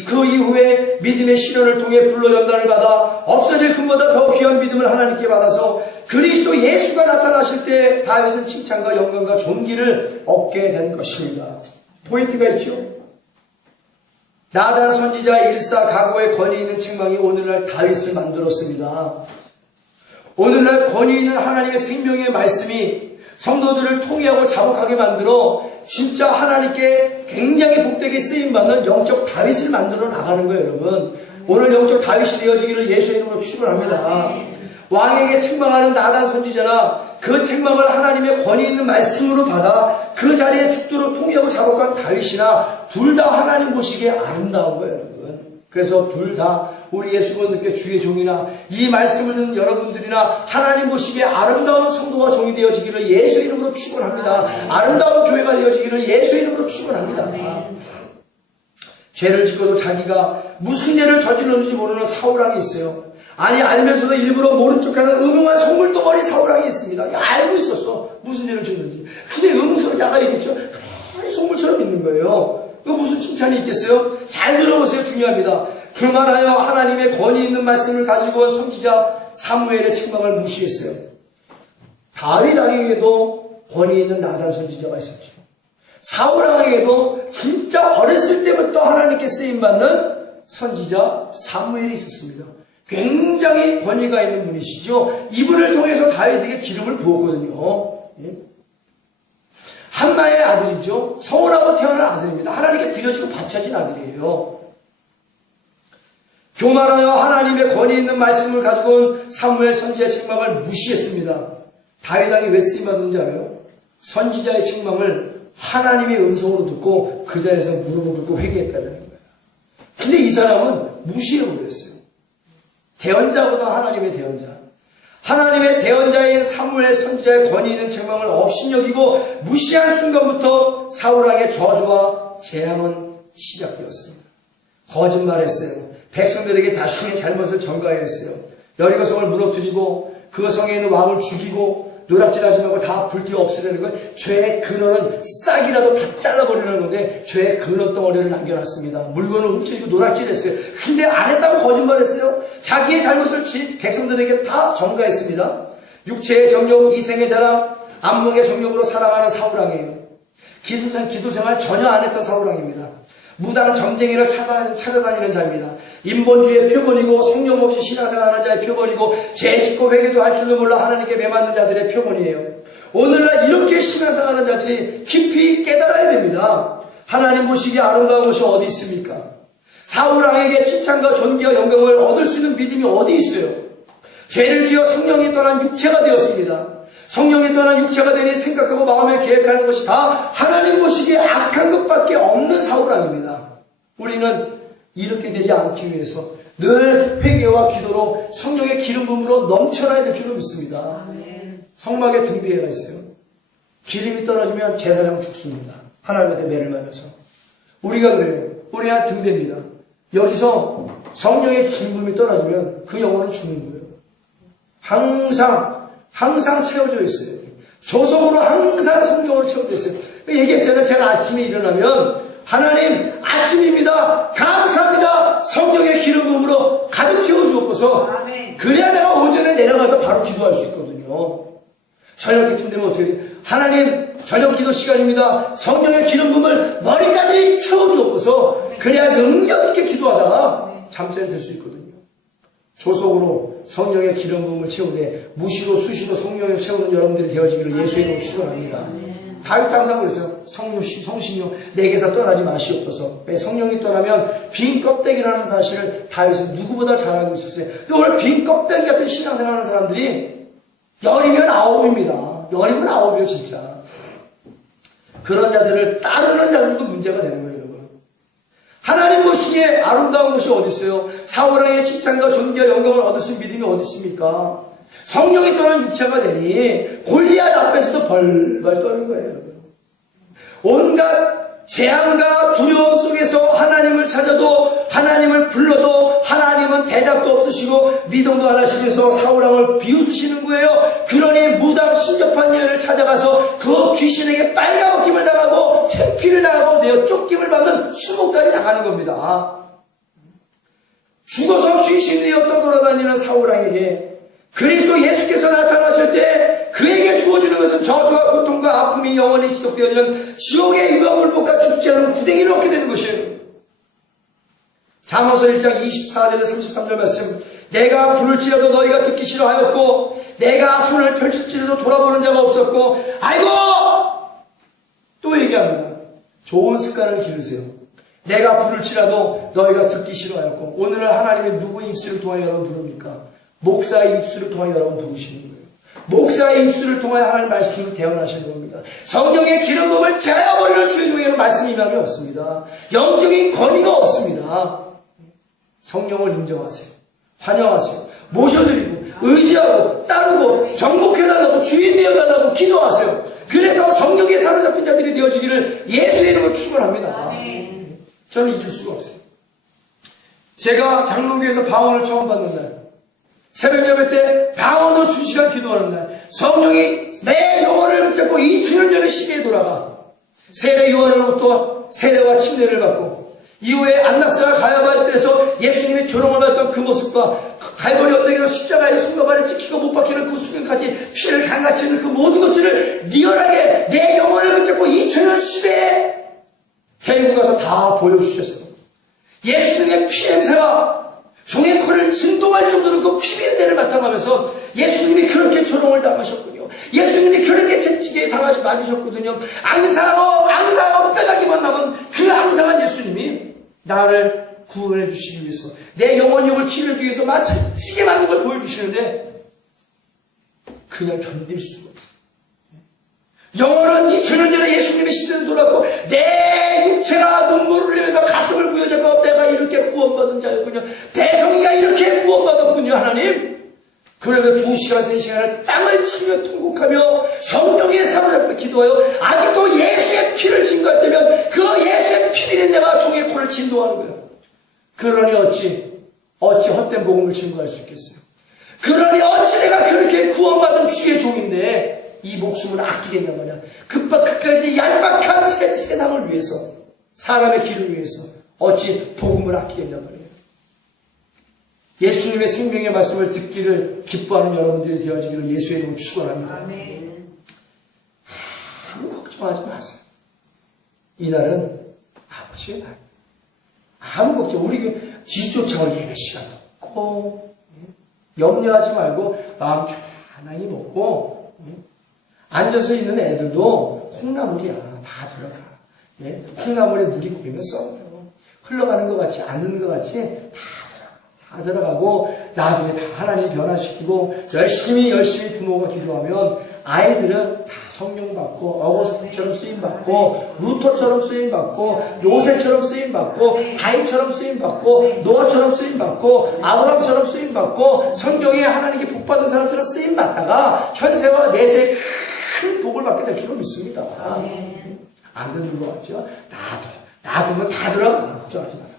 그 이후에 믿음의 시련을 통해 불로 연단을 받아 없어질 금보다 더 귀한 믿음을 하나님께 받아서 그리스도 예수가 나타나실 때 다윗은 칭찬과 영광과 존귀를 얻게 된 것입니다. 포인트가 있죠. 나단 선지자 일사각오의 권위 있는 책망이 오늘날 다윗을 만들었습니다. 오늘날 권위 있는 하나님의 생명의 말씀이 성도들을 통회하고 자복하게 만들어 진짜 하나님께 굉장히 복되게 쓰임받는 영적 다윗을 만들어 나가는 거예요, 여러분. 오늘 영적 다윗이 되어지기를 예수의 이름으로 축원합니다. 왕에게 책망하는 나단 선지자나 그 책망을 하나님의 권위 있는 말씀으로 받아 그 자리에 죽도록 통회하고 자복한 다윗이나 둘 다 하나님 보시기에 아름다운 거예요, 여러분. 그래서 둘 다 우리 예수 그리스도께 주의 종이나 이 말씀을 듣는 여러분들이나 하나님 보시기에 아름다운 성도와 종이 되어지기를 예수의 이름으로 축원합니다. 아름다운 교회가 되어지기를 예수의 이름으로 축원합니다. 죄를 짓고도 자기가 무슨 죄를 저질렀는지 모르는 사울왕이 있어요. 아니 알면서도 일부러 모른 척하는 음흉한 속물덩어리 사울왕이 있습니다. 알고 있었어, 무슨 죄를 짓는지. 근데 음성을 나가야겠죠. 가만히 속물처럼 있는 거예요. 이거 무슨 칭찬이 있겠어요? 잘 들어보세요. 중요합니다. 그만하여 하나님의 권위 있는 말씀을 가지고 선지자 사무엘의 책망을 무시했어요. 다윗 왕에게도 권위 있는 나단 선지자가 있었죠. 사울 왕에게도 진짜 어렸을 때부터 하나님께 쓰임받는 선지자 사무엘이 있었습니다. 굉장히 권위가 있는 분이시죠. 이분을 통해서 다윗에게 기름을 부었거든요. 한나의 아들이죠. 서울하고 태어난 아들입니다. 하나님께 드려지고 바쳐진 아들이에요. 교만하여 하나님의 권위 있는 말씀을 가지고 온 사무엘 선지자의 책망을 무시했습니다. 다윗 왕이 왜 쓰임받는지 알아요? 선지자의 책망을 하나님의 음성으로 듣고 그 자리에서 무릎을 꿇고 회개했다는 거예요. 근데 이 사람은 무시해버렸어요. 대언자보다 하나님의 대언자. 하나님의 대언자인 사무엘 선지자의 권위 있는 책망을 업신여기고 무시한 순간부터 사울왕의 저주와 재앙은 시작되었습니다. 거짓말했어요. 백성들에게 자신의 잘못을 전가했어요. 여리고성을 무너뜨리고 그 성에 있는 왕을 죽이고 노략질하지 말고 다 불태워 없애려는 건 죄의 근원은 싹이라도 다 잘라버리는 건데 죄의 근원 덩어리를 남겨놨습니다. 물건을 훔쳐주고 노략질했어요. 근데 안 했다고 거짓말했어요. 자기의 잘못을 백성들에게 다 전가했습니다. 육체의 정욕, 이생의 자랑, 안목의 정욕으로 살아가는 사울왕이에요. 기도생활 전혀 안 했던 사울왕입니다. 무당 점쟁이를 찾아다니는 자입니다. 인본주의의 표본이고 성령 없이 신앙생활하는 자의 표본이고 죄 짓고 회개도 할 줄도 몰라 하나님께 매맞는 자들의 표본이에요. 오늘날 이렇게 신앙생활하는 자들이 깊이 깨달아야 됩니다. 하나님 보시기에 아름다운 것이 어디 있습니까? 사울왕에게 칭찬과 존귀와 영광을 얻을 수 있는 믿음이 어디 있어요? 죄를 지어 성령이 떠난 육체가 되었습니다. 성령이 떠난 육체가 되니 생각하고 마음에 계획하는 것이 다 하나님 보시기에 악한 것밖에 없는 사울왕입니다. 우리는 이렇게 되지 않기 위해서 늘 회개와 기도로 성령의 기름 부음으로 넘쳐나야 될 줄로 믿습니다. 성막에 등대가 있어요. 기름이 떨어지면 제사장 죽습니다. 하나님한테 매를 맞아서. 우리가 그래요. 우리가 등대입니다. 여기서 성령의 기름 부음이 떨어지면 그 영혼은 죽는 거예요. 항상 채워져 있어요. 조성으로 항상 성경으로 채워져 있어요. 얘기했잖아요. 제가 아침에 일어나면 하나님 아침입니다. 감사합니다. 성령의 기름 부음으로 가득 채워주옵소서. 그래야 내가 오전에 내려가서 바로 기도할 수 있거든요. 저녁 기도 되면 어떻게 돼요? 하나님 저녁 기도 시간입니다. 성령의 기름 부음을 머리까지 채워주옵소서. 그래야 능력 있게 기도하다가 잠자리 들 수 있거든요. 조속으로 성령의 기름 부음을 채우되 무시로 수시로 성령을 채우는 여러분들이 되어지기를 예수의 이름으로 축원합니다. 다윗 항상 그랬어요. 성신이요 내게서 떠나지 마시옵소서. 성령이 떠나면 빈 껍데기라는 사실을 다윗은 누구보다 잘 알고 있었어요. 오늘 빈 껍데기 같은 신앙생활하는 사람들이 열이면 아홉입니다. 열이면 아홉이에요 진짜. 그런 자들을 따르는 자들도 문제가 되는 거예요, 여러분. 하나님 보시기에 아름다운 것이 어디 있어요? 사울왕의 칭찬과 존귀와 영광을 얻을 수 있는 믿음이 어디 있습니까? 성령이 떠난 육체가 되니 골리앗 앞에서도 벌벌 떠는 거예요, 여러분. 온갖 재앙과 두려움 속에서 하나님을 찾아도, 하나님을 불러도 하나님은 대답도 없으시고 미동도 안 하시면서 사울왕을 비웃으시는 거예요. 그러니 무당 신접한 여인을 찾아가서 그 귀신에게 빨가벗김을 당하고 창피를 당하고 내어 쫓김을 받는 수모까지 당하는 겁니다. 죽어서 귀신이 되어 떠돌아다니는 사울왕에게 그리스도 예수께서 나타나실 때 그에게 주어지는 것은 저주와 고통과 아픔이 영원히 지속되어지는 지옥의 유황불복과 죽지 않은 구덩이를 얻게 되는 것이에요. 잠언서 1장 24절에 33절 말씀, 내가 부를지라도 너희가 듣기 싫어하였고 내가 손을 펼칠지라도 돌아보는 자가 없었고, 아이고! 또 얘기합니다. 좋은 습관을 기르세요. 내가 부를지라도 너희가 듣기 싫어하였고, 오늘은 하나님이 누구의 입술을 통하여 여러분 부릅니까? 목사의 입술을 통하여 여러분 부르시는 거예요. 목사의 입술을 통하여 하나님 말씀을 대언하시는 겁니다. 성령의 기름 부음을 제어버리는 주의 종에는 말씀 임함이 없습니다. 영적인 권위가 없습니다. 성령을 인정하세요. 환영하세요. 모셔드리고 의지하고 따르고 정복해달라고 주인 되어달라고 기도하세요. 그래서 성령에 사로잡힌 자들이 되어지기를 예수의 이름으로 축원합니다. 저는 잊을 수가 없어요. 제가 장로교에서 방언을 처음 받는 날, 새벽 예배 때 방언으로 2시간 기도하는 날, 성령이 내 영혼을 붙잡고 2000년 전의 시대에 돌아가 세례 요한으로부터 세례와 침례를 받고, 이후에 안나스와 가야바의 때에서 예수님이 조롱을 받았던 그 모습과 갈보리 언덕에서 십자가에 손과 발을 찍히고 못 박히는 그 순간까지 피를 강같이 흘리는 그 모든 것들을 리얼하게 내 영혼을 붙잡고 2000년 시대에 데리고 가서 다 보여주셨어요. 예수님의 피 냄새가 종의 코를 진동할 정도로 그 피비린내를 맡아가면서 예수님이 그렇게 조롱을 당하셨군요. 예수님이 그렇게 채찍에 맞으셨거든요. 앙상하고 뼈다귀만 남은 그 앙상한 예수님이 나를 구원해 주시기 위해서, 내 영혼력을 치료하기 위해서 마치 찌게 만든 걸 보여주시는데 그냥 견딜 수가 없어요. 영혼은 2000년 전에 예수님의 시대로 돌았고 내 육체가 눈물을 흘리면서 가슴을 부여잡고 내가 이렇게 구원받은 자였군요. 대성이가 이렇게 구원받았군요. 하나님. 그러면 2시간 3시간을 땅을 치며 통곡하며 성령에 사로잡혀 기도하여 아직도 예수의 피를 증거할 때면 그 예수의 피비린 내가 종의 코를 진동하는 거예요. 그러니 어찌 헛된 복음을 증거할 수 있겠어요. 그러니 어찌 내가 그렇게 구원받은 주의 종인데 이 목숨을 아끼겠냐 말이야. 그까지 얄팍한 세상을 위해서, 사람의 길을 위해서 어찌 복음을 아끼겠냐 말이에요. 예수님의 생명의 말씀을 듣기를 기뻐하는 여러분들이 되어지기를 예수의 이름으로 축원합니다. 아무 걱정하지 마세요. 이날은 아버지의 날. 아무 걱정, 우리 뒤쫓아올 예배 시간도 없고, 염려하지 말고 마음 편안하게 먹고, 앉아서 있는 애들도 콩나물이야. 다 들어가. 예? 콩나물에 물이 고이면 썩어요. 흘러가는 것 같이, 앉는 것 같이 다 들어가고, 나중에 다 하나님 변화시키고, 열심히 부모가 기도하면 아이들은 다 성령 받고, 어거스틴처럼 쓰임받고, 루터처럼 쓰임받고, 요셉처럼 쓰임받고, 다윗처럼 쓰임받고, 노아처럼 쓰임받고, 아브라함처럼 쓰임받고, 성경에 하나님께 복받은 사람처럼 쓰임받다가 현세와 내세에 큰 복을 받게 될 줄로 믿습니다. 안 듣는 것 같죠? 놔두면 다 들어. 걱정하지 마세요.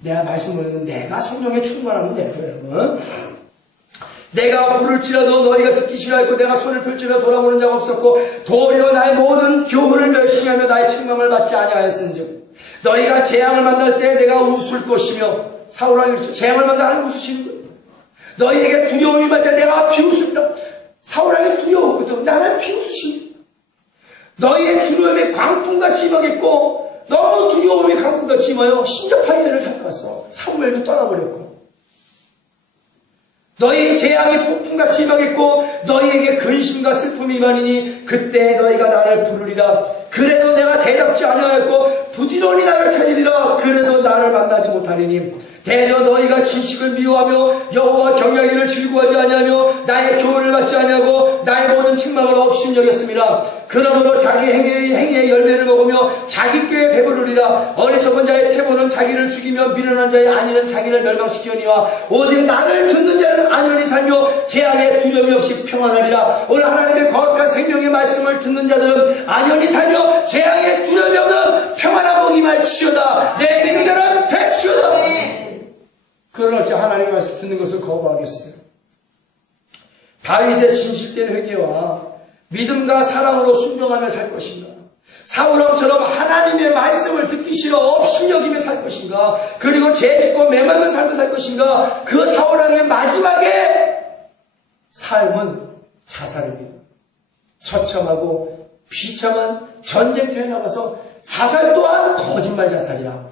내가 말씀드리는 내가 성령에 충만하면 돼요, 여러분. 내가 부를지라도 너희가 듣기 싫어했고 내가 손을 펼치라 돌아보는 자가 없었고 도리어 나의 모든 교훈을 열심히 하며 나의 책망을 받지 아니하였은즉 너희가 재앙을 만날 때 내가 웃을 것이며, 사울왕이 그렇죠. 재앙을 만나 하나님 웃으시는 거예요. 너희에게 두려움이 임할 때 내가 비웃습니다. 사울왕이 두려웠거든. 근데 하나님 비웃으십니다. 너희의 두려움이 광풍같이 임하겠고, 너무 두려움이 광풍같이 임하여 신접한 여인을 찾아갔어. 사무엘도 떠나버렸고, 너희의 재앙이 폭풍같이 임하겠고 너희에게 근심과 슬픔이 임하니니 그때 너희가 나를 부르리라. 그래도 내가 대답지 아니하였고 부지런히 나를 찾으리라. 그래도 나를 만나지 못하리니 대저 너희가 진식을 미워하며 여호와 경외하기를 즐거워하지 아니하며 나의 교훈을 받지 아니하고 나의 모든 책망을 없인 여겼습니다. 그러므로 자기 행위의 열매를 먹으며 자기 꾀에 배부르리라. 어리석은 자의 태모는 자기를 죽이며 미련한 자의 안위는 자기를 멸망시키니와 오직 나를 듣는 자는 안연히 살며 재앙에 두려움이 없이 평안하리라. 오늘 하나님의 거룩한 생명의 말씀을 듣는 자들은 안연히 살며 재앙에 두려움이 없는 평안한 복이 임할지어다. 내 믿는 자는 되시오다. 그러나 하나님의 말씀 듣는 것을 거부하겠습니다. 다윗의 진실된 회개와 믿음과 사랑으로 순종하며 살 것인가? 사울왕처럼 하나님의 말씀을 듣기 싫어 업신여기며 살 것인가? 그리고 죄짓고 매맞는 삶을 살 것인가? 그 사울왕의 마지막에 삶은 자살입니다. 처참하고 비참한 전쟁터에 나가서 자살 또한 거짓말 자살이야.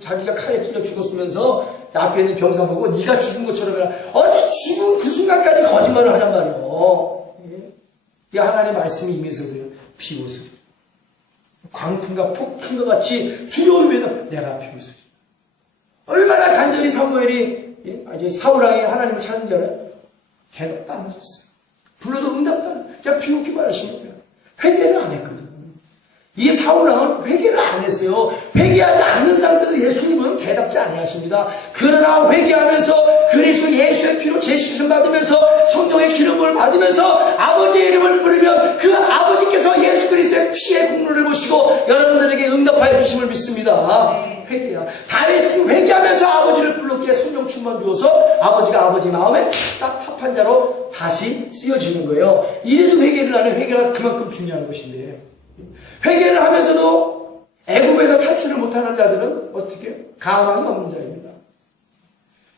자기가 칼에 찔려 죽었으면서 앞에 있는 병사 보고 네가 죽은 것처럼 해라. 어찌 죽은 그 순간까지 거짓말을 하란 말이에요. 이 하나님의 말씀이 임해서 그래요. 비웃으리. 광풍과 폭풍과 같이 두려움에는 내가 비웃으리. 얼마나 간절히 사무엘이 아주 사울왕이 하나님을 찾는 줄 알아요? 대답도 안 하셨어요. 불러도 응답도 안 해요. 그냥 비웃기만 하신 거예요. 회개를 안 했거든. 이 사울왕은 회개를 안 했어요. 회개하지 않는 상태도 예수님은 대답지 아니하십니다. 그러나 회개하면서 그리스도 예수의 피로 죄씻음 받으면서 성령의 기름을 받으면서 아버지의 이름을 부르면 그 아버지께서 예수 그리스도의 피의 국물을 보시고 여러분들에게 응답하여 주심을 믿습니다. 회개야. 다윗은 회개하면서 아버지를 불렀기에 성령 충만 주어서 아버지가 아버지 마음에 딱 합한 자로 다시 쓰여지는 거예요. 이래도 회개를 하는 회개가 그만큼 중요한 것인데 회개를 하면서도 애굽에서 탈출을 못하는 자들은 어떻게? 가망이 없는 자입니다.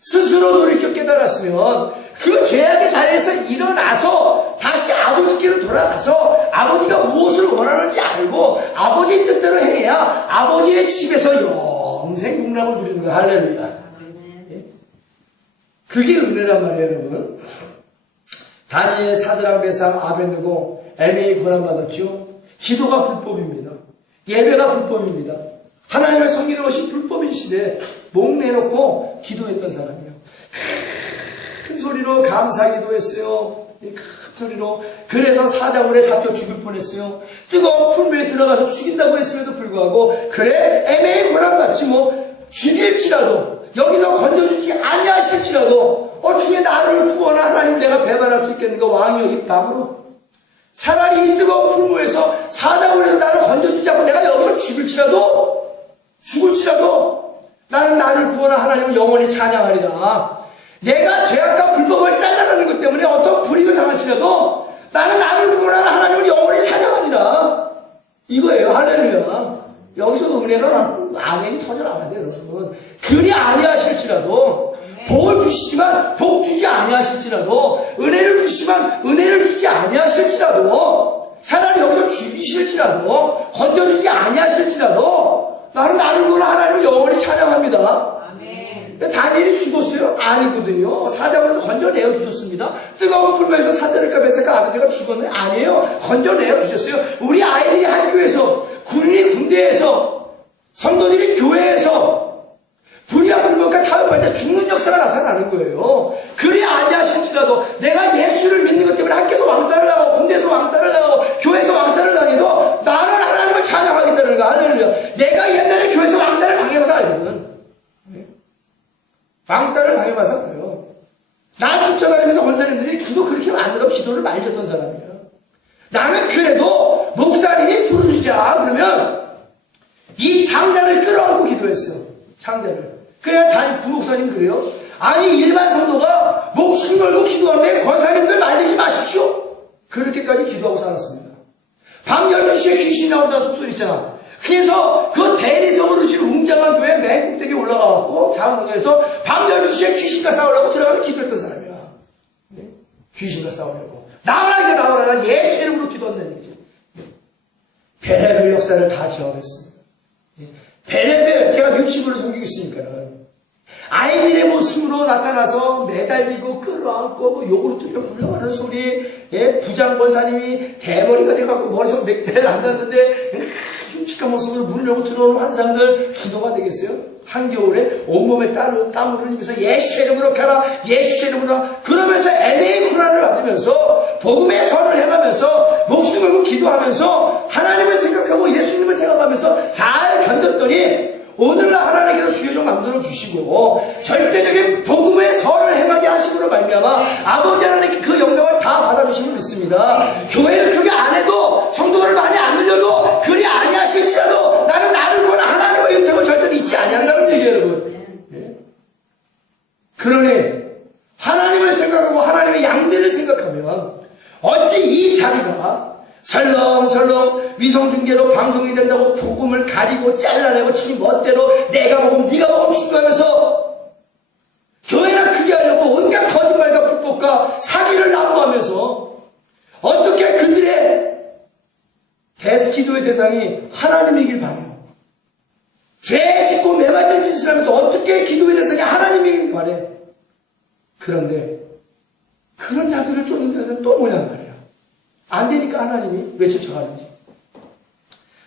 스스로 돌이켜 깨달았으면 그 죄악의 자리에서 일어나서 다시 아버지께로 돌아가서 아버지가 무엇을 원하는지 알고 아버지의 뜻대로 행해야 아버지의 집에서 영생 복락을 누리는 거예요. 할렐루야. 그게 은혜란 말이에요, 여러분. 다니엘, 사드락, 메삭, 아벳느고 애매히 고난받았죠. 기도가 불법입니다. 예배가 불법입니다. 하나님을 섬기는 것이 불법이시대 목 내놓고 기도했던 사람이에요. 큰 소리로 감사 기도했어요. 큰 소리로. 그래서 사자굴에 잡혀 죽을 뻔했어요. 뜨거운 풀무에 들어가서 죽인다고 했음에도 불구하고 그래 애매히 고난받지 뭐 죽일지라도 여기서 건져주지 아니하실지라도 어떻게 나를 구원하 하나님 내가 배반할 수 있겠는가. 왕이여 입담으로 차라리 이 뜨거운 풀무에서 사자굴에서 나를 건져주지 않고 내가 여기서 죽을지라도 나는 나를 구원한 하나님을 영원히 찬양하리라. 내가 죄악과 불법을 잘라내는 것 때문에 어떤 불이익을 당할지라도 나는 나를 구원한 하나님을 영원히 찬양하리라. 이거예요. 할렐루야. 여기서도 은혜가 아멘이 터져 나와야 돼요, 여러분. 그리 아니하실지라도 복을 주시지만 복 주지 아니하실지라도 은혜를 주시지만 은혜를 주지 아니하실지라도 차라리 여기서 죽이실지라도 건져주지 아니하실지라도 나는 나를 구원한 하나님을 영원히 찬양합니다. 아멘. 다니엘이 죽었어요? 아니거든요. 사자굴에서 건져내어 주셨습니다. 뜨거운 풀무에서 사드락과 메삭과 아벳느고가 죽었는데 아니에요. 건져내어 주셨어요. 우리 아이들이 학교에서 군대에서 성도들이 교회에서 불의한 불법과 타협할 때 죽는 역사가 나타나는 거예요. 그리 아니하실지라도 내가 예수를 믿는 것 때문에 학교에서 왕따를 하고 군대에서 왕따를 하고 교회에서 왕따를 당해도 나는 하나님을 찬양하겠다는 거. 할렐루야. 내가 옛날에 교회에서 왕따를 당해봐서 알거든. 왕따를 당해봐서 그래요. 날 쫓아다니면서 원사님들이 기도 그렇게 안 된다고 기도를 말렸던 사람이에요. 나는 그래도 목사님이 부르자 그러면 이 장자를 끌어안고 기도했어요. 장자를. 그냥 부목사님 그래요? 아니 일반 성도가 목숨 걸고 기도하는데 권사님들 말리지 마십시오. 그렇게까지 기도하고 살았습니다. 밤 12시에 귀신이 나온다는 속소리 있잖아. 그래서 그 대리석으로 지금 웅장한 교회 맨 꼭대기에 올라가갖고 자문에서 밤 12시에 귀신과 싸우려고 들어가서 기도했던 사람이야. 네? 귀신과 싸우려고. 나와라 이거 나와라. 나 예수 이름으로 기도한다는 얘기지. 베레벨 역사를 다 제압했습니다. 베레벨 제가 유치부를 섬기고 있으니까는 아이들의 모습으로 나타나서 매달리고 끌어안고 뭐 요구르트 굴러가는 소리. 부장 권사님이 대머리가 돼갖고 머리속 맥대를 안 났는데 흉측한 모습으로 문을 열고 들어오는 환상들 기도가 되겠어요? 한겨울에 온몸에 땀을 흘리면서 예수 이름으로 가라, 예수 이름으로 가라. 그러면서 애매히 고난을 받으면서 복음의 선을 행하면서 목숨 걸고 기도하면서 하나님을 생각하고 예수님을 생각하면서 잘 견뎠더니 오늘날 하나님께서 주여 좀 만들어 주시고 절대적인 복음의 선을 행하게 하심으로 말미암아 아버지 하나님께 그 영광을 다 받아주심을 믿습니다. 교회를 그게 안 해도 성도를 많이 안 늘려도 그리 아니하실지라도 나는 나를 보나 하나님의 윤택을 절대로 잊지 아니한다는 얘기예요, 여러분. 예? 그러니 하나님을 생각하고 하나님의 양대를 생각하면 어찌 이 자리가 설렁설렁 위성중계로 방송이 된다고 복음을 가리고 잘라내고 지금 멋대로 내가 복음 네가 복음 추구하면서 교회나 크게 하려고 온갖 거짓말과 불법과 사기를 난무하면서 어떻게 그들의 기도의 대상이 하나님이길 바래요. 죄 짓고 매맞을 짓을 하면서 어떻게 기도의 대상이 하나님이길 바래. 그런데 그런 자들을 쫓는 자들은 또 뭐냔 말이야. 안 되니까 하나님이 왜 쫓아가는지.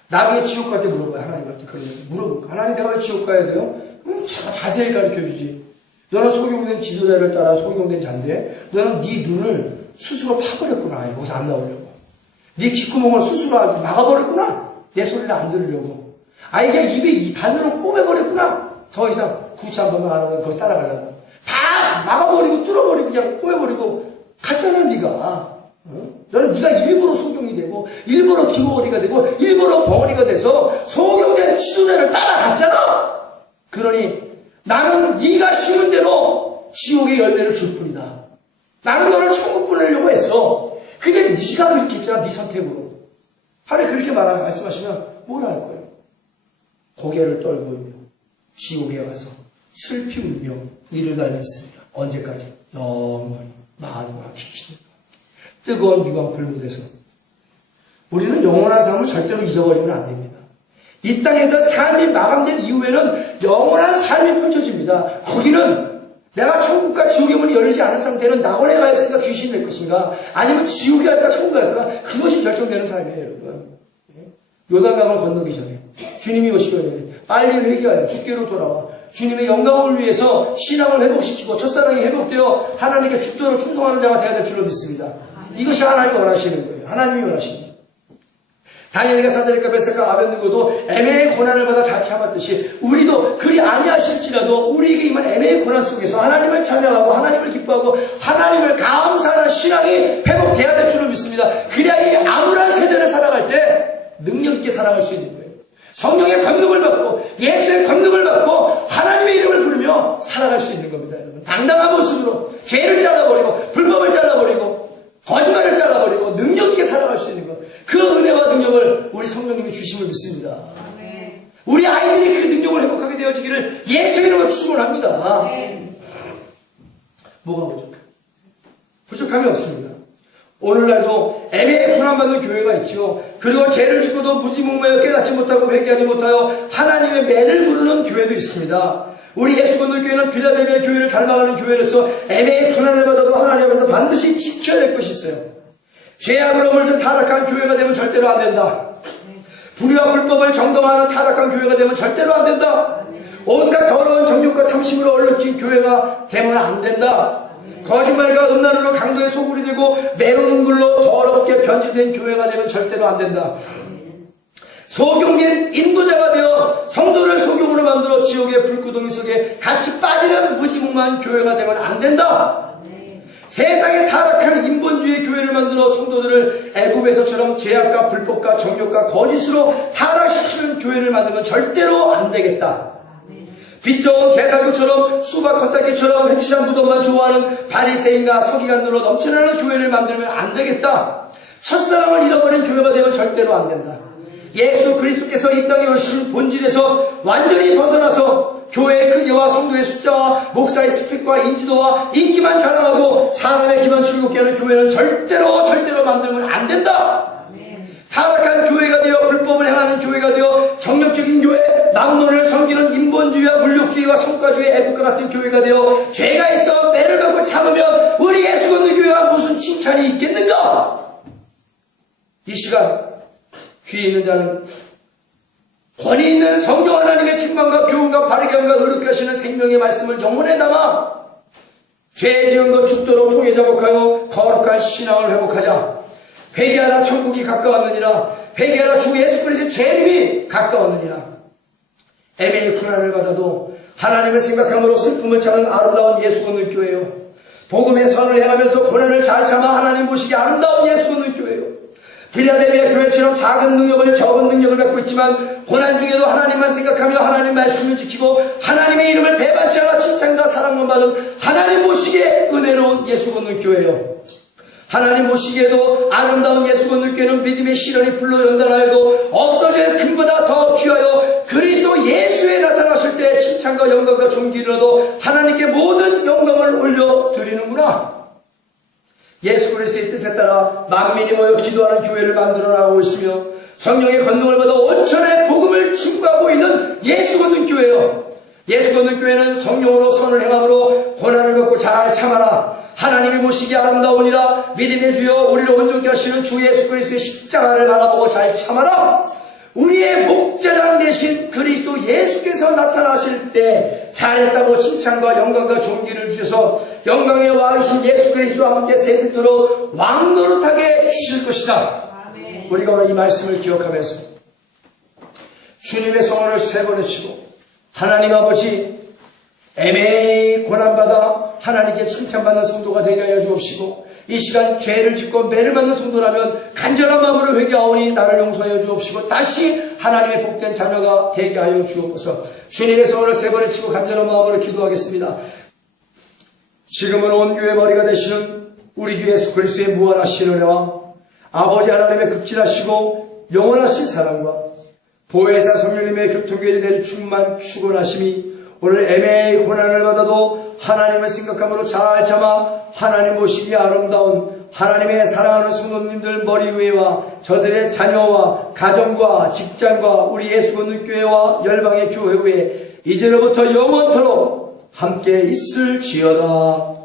나중에 지옥 갈 때 물어봐요. 하나님한테 그런 얘기 물어볼까. 하나님 내가 왜 지옥 가야 돼요? 자세히 가르쳐주지. 너는 소경된 지도자를 따라 소경된 자인데 너는 네 눈을 스스로 파버렸구나. 여기서 안 나오려고. 네 귓구멍을 스스로 막아버렸구나. 내 소리를 안 들으려고. 이게 입에 이 반으로 꼬매버렸구나. 더 이상 구치 한 번만 안 하면 거기 따라가려고. 다 막아버리고 뚫어버리고 그냥 꼬매버리고 갔잖아 네가. 너는 네가 일부러 소경이 되고 일부러 기고거리가 되고 일부러 벙어리가 돼서 소경된 지도자를 따라갔잖아. 그러니 나는 네가 쉬운 대로 지옥의 열매를 줄 뿐이다. 나는 너를 천국 보내려고 했어. 근데 네가 그렇게 했잖아. 네 선택으로. 하나님 그렇게 말씀하시면 뭘 할 거예요? 고개를 떨고 지옥에 가서 슬피 울며 이를 갈렸습니다. 언제까지? 너무 마음과 귀신 뜨거운 유황 불못에서 우리는 영원한 삶을 절대로 잊어버리면 안 됩니다. 이 땅에서 삶이 마감된 이후에는 영원한 삶이 펼쳐집니다. 거기는 내가 천국과 지옥의 문이 열리지 않은 상태는 낙원에 가 있으니까 귀신이 될 것인가 아니면 지옥이 할까 천국이 할까 그것이 결정되는 삶이에요. 여러분. 요단강을 건너기 전에 주님이 오시기 전에 빨리 회개하여 주께로 돌아와 주님의 영광을 위해서 신앙을 회복시키고 첫사랑이 회복되어 하나님께 죽도록 충성하는 자가 되어야 될 줄로 믿습니다. 이것이 하나님이 원하시는 거예요. 하나님이 원하시는 거예요. 다니엘과 사드락과 메삭과 아벳느고도 애매의 고난을 받아 잘 참았듯이 우리도 그리 아니하실지라도 우리에게 임한 애매의 고난 속에서 하나님을 찬양하고 하나님을 기뻐하고 하나님을 감사하는 신앙이 회복돼야 될 줄로 믿습니다. 그래야 이 암울한 세대를 살아갈 때 능력 있게 살아갈 수 있는 거예요. 성령의 권능을 받고 예수의 권능을 받고 하나님의 이름을 부르며 살아갈 수 있는 겁니다. 여러분. 당당한 모습으로 죄를 잘라버리고 불법을 잘라버리고 거짓말을 잘라버리고 능력 있게 살아갈 수 있는 것. 그 은혜와 능력을 우리 성령님이 주심을 믿습니다. 우리 아이들이 그 능력을 회복하게 되어지기를 예수 이름으로 축원합니다. 뭐가 부족해? 부족함이 없습니다. 오늘날도 애매히 고난받는 교회가 있죠. 그리고 죄를 짓고도 무지몽매여 깨닫지 못하고 회개하지 못하여 하나님의 매를 부르는 교회도 있습니다. 우리 예수건들교회는 빌라델비아 교회를 닮아가는 교회로서 애매히 고난을 받아도 하나님 앞에서 반드시 지켜야 될 것이 있어요. 죄악으로 물든 타락한 교회가 되면 절대로 안 된다. 불의와 불법을 정당화하는 타락한 교회가 되면 절대로 안 된다. 온갖 더러운 정욕과 탐심으로 얼룩진 교회가 되면 안 된다. 거짓말과 음란으로 강도의 소굴이 되고 매운 물로 더럽게 변질된 교회가 되면 절대로 안 된다. 소경된 인도자가 되어 성도를 소경으로 만들어 지옥의 불구덩이 속에 같이 빠지는 무지몽한 교회가 되면 안 된다. 세상에 타락한 인본주의 교회를 만들어 성도들을 애굽에서처럼 죄악과 불법과 정욕과 거짓으로 타락시키는 교회를 만들면 절대로 안 되겠다. 빛 좋은 개살구처럼 수박 겉핥기처럼 회칠한 무덤만 좋아하는 바리새인과 서기관들로 넘쳐나는 교회를 만들면 안 되겠다. 첫사랑을 잃어버린 교회가 되면 절대로 안 된다. 예수 그리스도께서 이 땅에 오신 본질에서 완전히 벗어나서 교회의 크기와 성도의 숫자와 목사의 스펙과 인지도와 인기만 자랑하고 사람의 기만 즐겁게 하는 교회는 절대로 만들면 안 된다. 타락한 교회가 되어 불법을 행하는 교회가 되어 정력적인 교회, 남론을 섬기는 인본주의와 물욕주의와 성과주의 애국과 같은 교회가 되어 죄가 있어 매를 먹고 참으면 우리 예수 믿는 교회가 무슨 칭찬이 있겠는가? 이 시간 귀에 있는 자는 권위 있는 성경 하나님의 책망과 교훈과 바르게 함과 의롭게 하시는 생명의 말씀을 영혼에 담아 죄 지은 것 죽도록 통해 자복하여 거룩한 신앙을 회복하자. 회개하라, 천국이 가까웠느니라. 회개하라, 주 예수 그리스도의 재림이 가까웠느니라. 애매히 고난을 받아도 하나님을 생각함으로 슬픔을 참는 아름다운 예수 걷는 교회요, 복음의 선을 행하면서 고난을 잘 참아 하나님 보시기에 아름다운 예수 걷는 교회요, 빌라델비아 교회처럼 작은 능력을, 적은 능력을 갖고 있지만 고난 중에도 하나님만 생각하며 하나님 말씀을 지키고 하나님의 이름을 배반치 않아 칭찬과 사랑만 받은 하나님 보시기에 은혜로운 예수 걷는 교회요, 하나님 보시기에도 아름다운 예수 걷는 교회는 믿음의 시련이 불로 연단하여도 없어질 금보다 더 귀하여 그리스도 예수에 나타나실 때 칭찬과 영광과 존귀를 얻어 하나님께 모든 영광을 올려드리는구나. 예수 그리스도의 뜻에 따라 만민이 모여 기도하는 교회를 만들어 나가고 있으며 성령의 권능을 받아 온천의 복음을 증거하고 있는 예수 걷는 교회요, 예수 걷는 교회는 성령으로 선을 행함으로 고난을 겪고 잘 참아라. 하나님이 보시기에 아름다우니라. 믿음의 주여 우리를 온전케 하시는 주 예수 그리스도의 십자가를 바라보고 잘 참아라. 우리의 목자장 되신 그리스도 예수께서 나타나실 때 잘했다고 칭찬과 영광과 존귀를 주셔서 영광의 왕이신 예수 그리스도와 함께 세세토록 왕노릇하게 주실 것이다. 아멘. 우리가 오늘 이 말씀을 기억하면서 주님의 성원을 세 번 외치고 하나님 아버지, 애매히 고난받아 하나님께 칭찬받는 성도가 되게 하여 주옵시고 이 시간 죄를 짓고 매를 맞는 성도라면 간절한 마음으로 회개하오니 나를 용서하여 주옵시고 다시 하나님의 복된 자녀가 되게 하여 주옵소서. 주님의 성원을 세 번 외치고 간절한 마음으로 기도하겠습니다. 지금은 온 교회 머리가 되시는 우리 주 예수 그리스도의 무한하신 은혜와 아버지 하나님의 극진하시고 영원하신 사랑과 보혜사 성령님의 교통교회를 내릴 충만 축원하심이 오늘 애매히 고난을 받아도 하나님을 생각함으로 잘 참아 하나님 보시기에 아름다운 하나님의 사랑하는 성도님들 머리 위에와 저들의 자녀와 가정과 직장과 우리 예수 걷는 교회와 열방의 교회 위에 이제로부터 영원토록 함께 있을지어다.